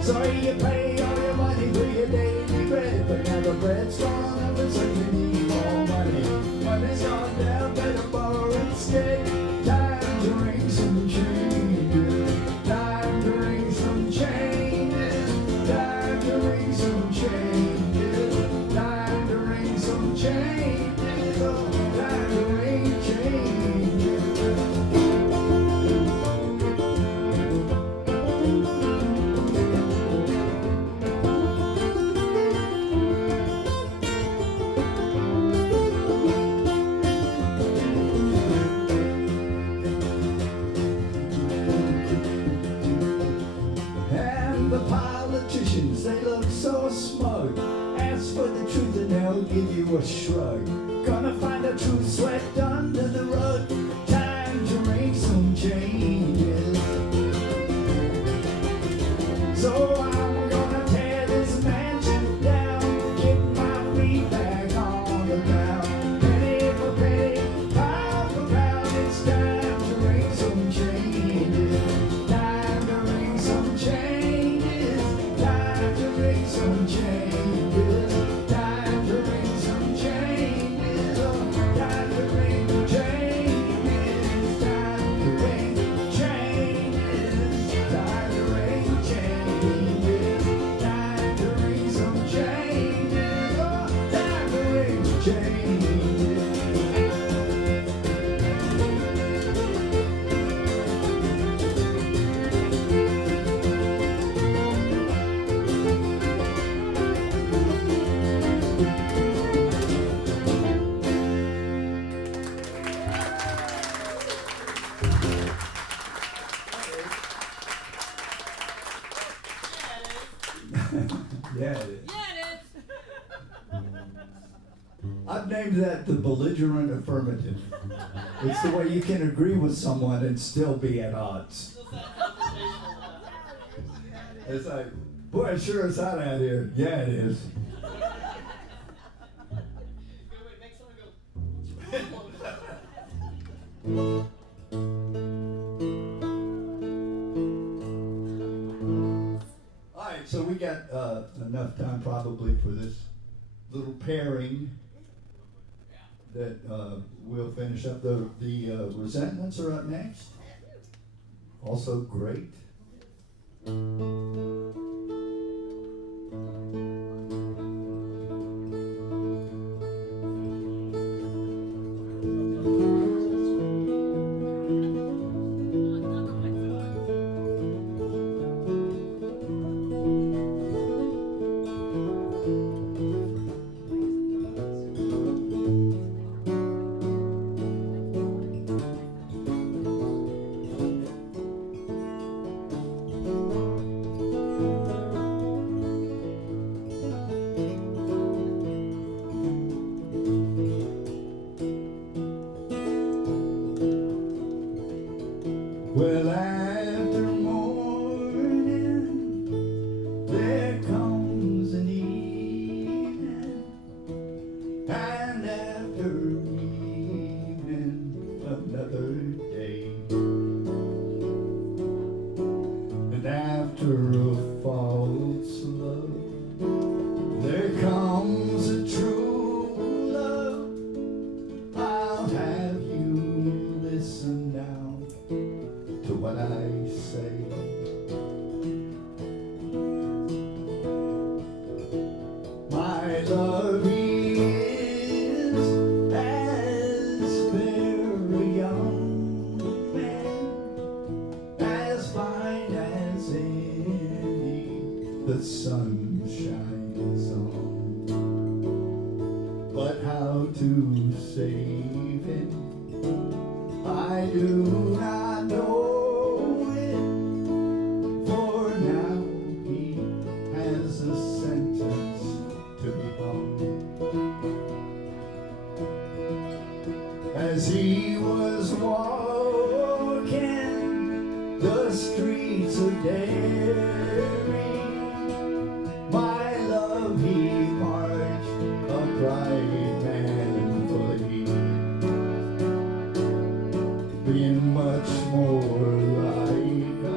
So you pay all your money for your daily bread, but now the bread's gone up and so you need more money. Money's gone down, better borrow instead. Time to ring some changes. Time to ring some changes. Time to ring some changes. Time to ring some changes. Oh, time to ring changes. And the politicians, they look so smug. Ask for the truth and they'll give you a shrug. Gonna find the truth swept under the rug. Time to ring some changes. So I'm gonna tear this mansion down, get my feet back on the ground. Penny for penny, pound for pound, it's time to ring some changes. Time to ring some changes. Time to ring some changes. Time to ring some changes. Oh, time to ring I've named that the belligerent affirmative. It's the way you can agree with someone and still be at odds. It's like, boy, it sure is hot out here. Yeah, it is. All right, so we got enough time probably for this little pairing that we'll finish up. The resentments are up next. Also great. Well, after morning, there comes an evening, and after evening, another day. And after a false love, there comes a true love. I'll have you listen now to what I say. My love is as fair a young man, as fine as any the sun shines on. But how to save him, I do not know. As he was walking the streets of Derry, my love, he marched upright manfully, being much more like a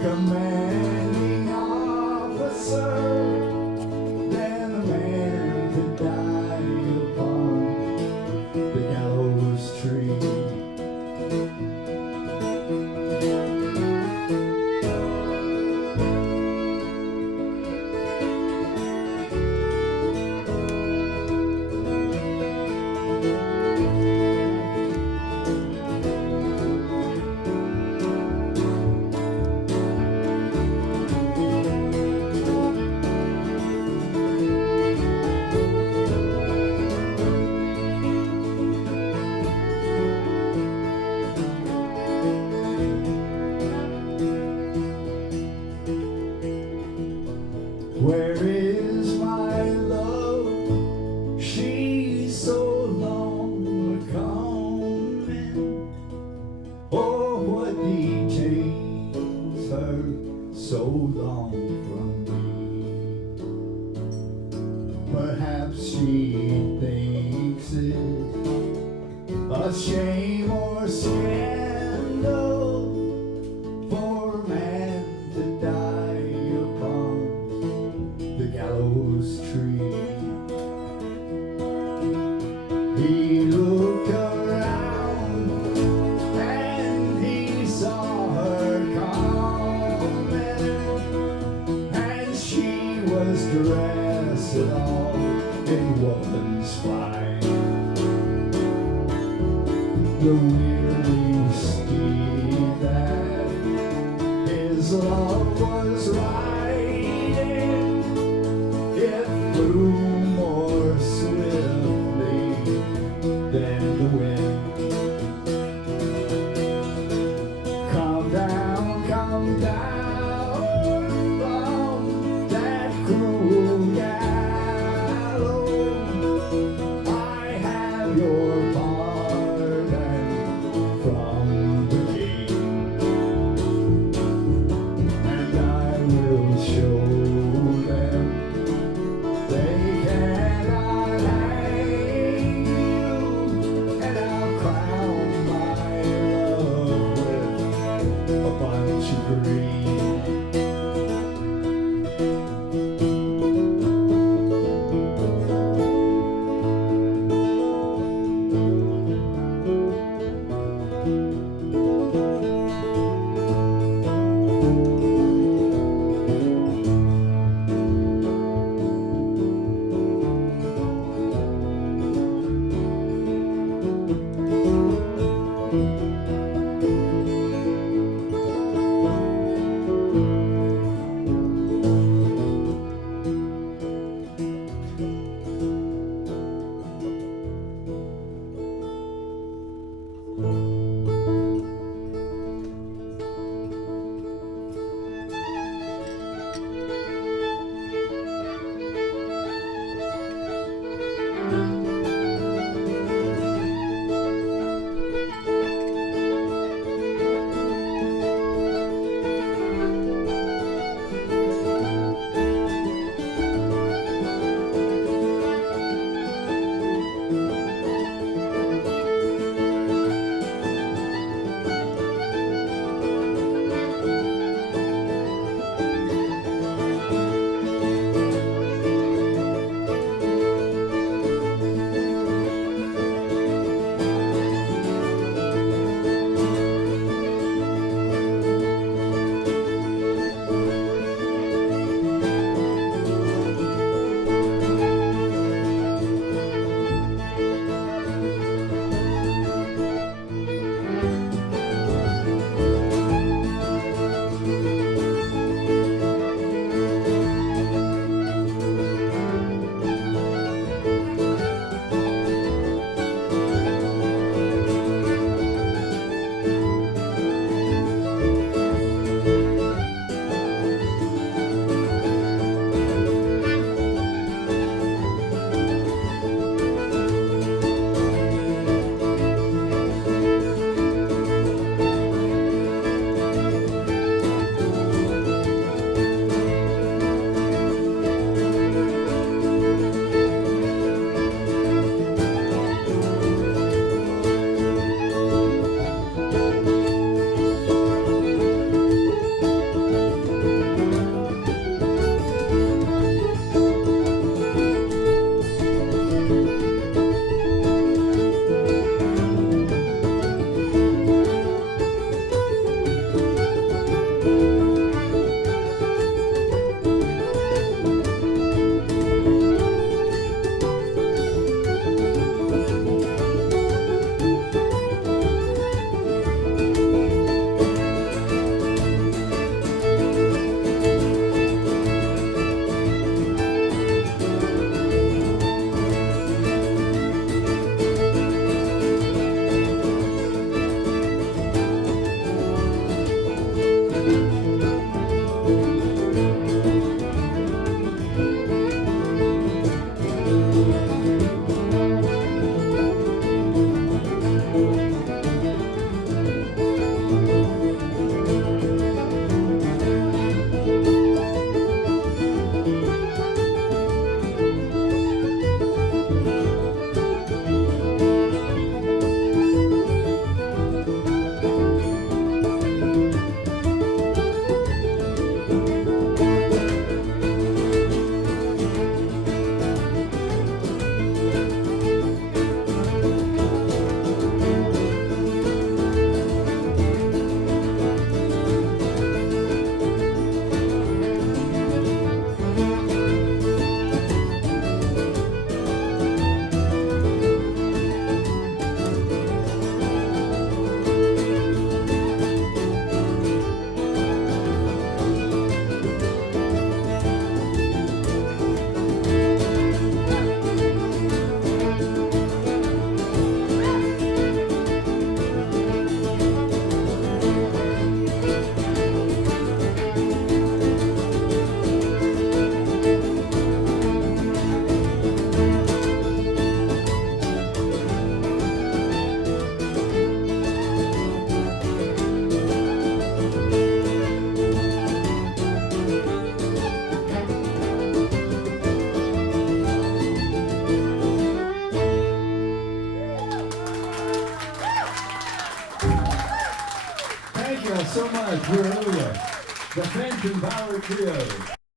commanding officer than a man to die upon the gallows tree. Where is my love? She's so long a-coming. Oh, what detains her so long from me? Perhaps she thinks it a shame or scandal for a man to die upon the gallows tree. He looked around and he saw her coming, and she was dressed all in woman's fine. The weary steed that his love was riding, it flew more swiftly than the wind. Come down from that cruel gallows. you all so much. We're Ulla, the Phantom Power Trio.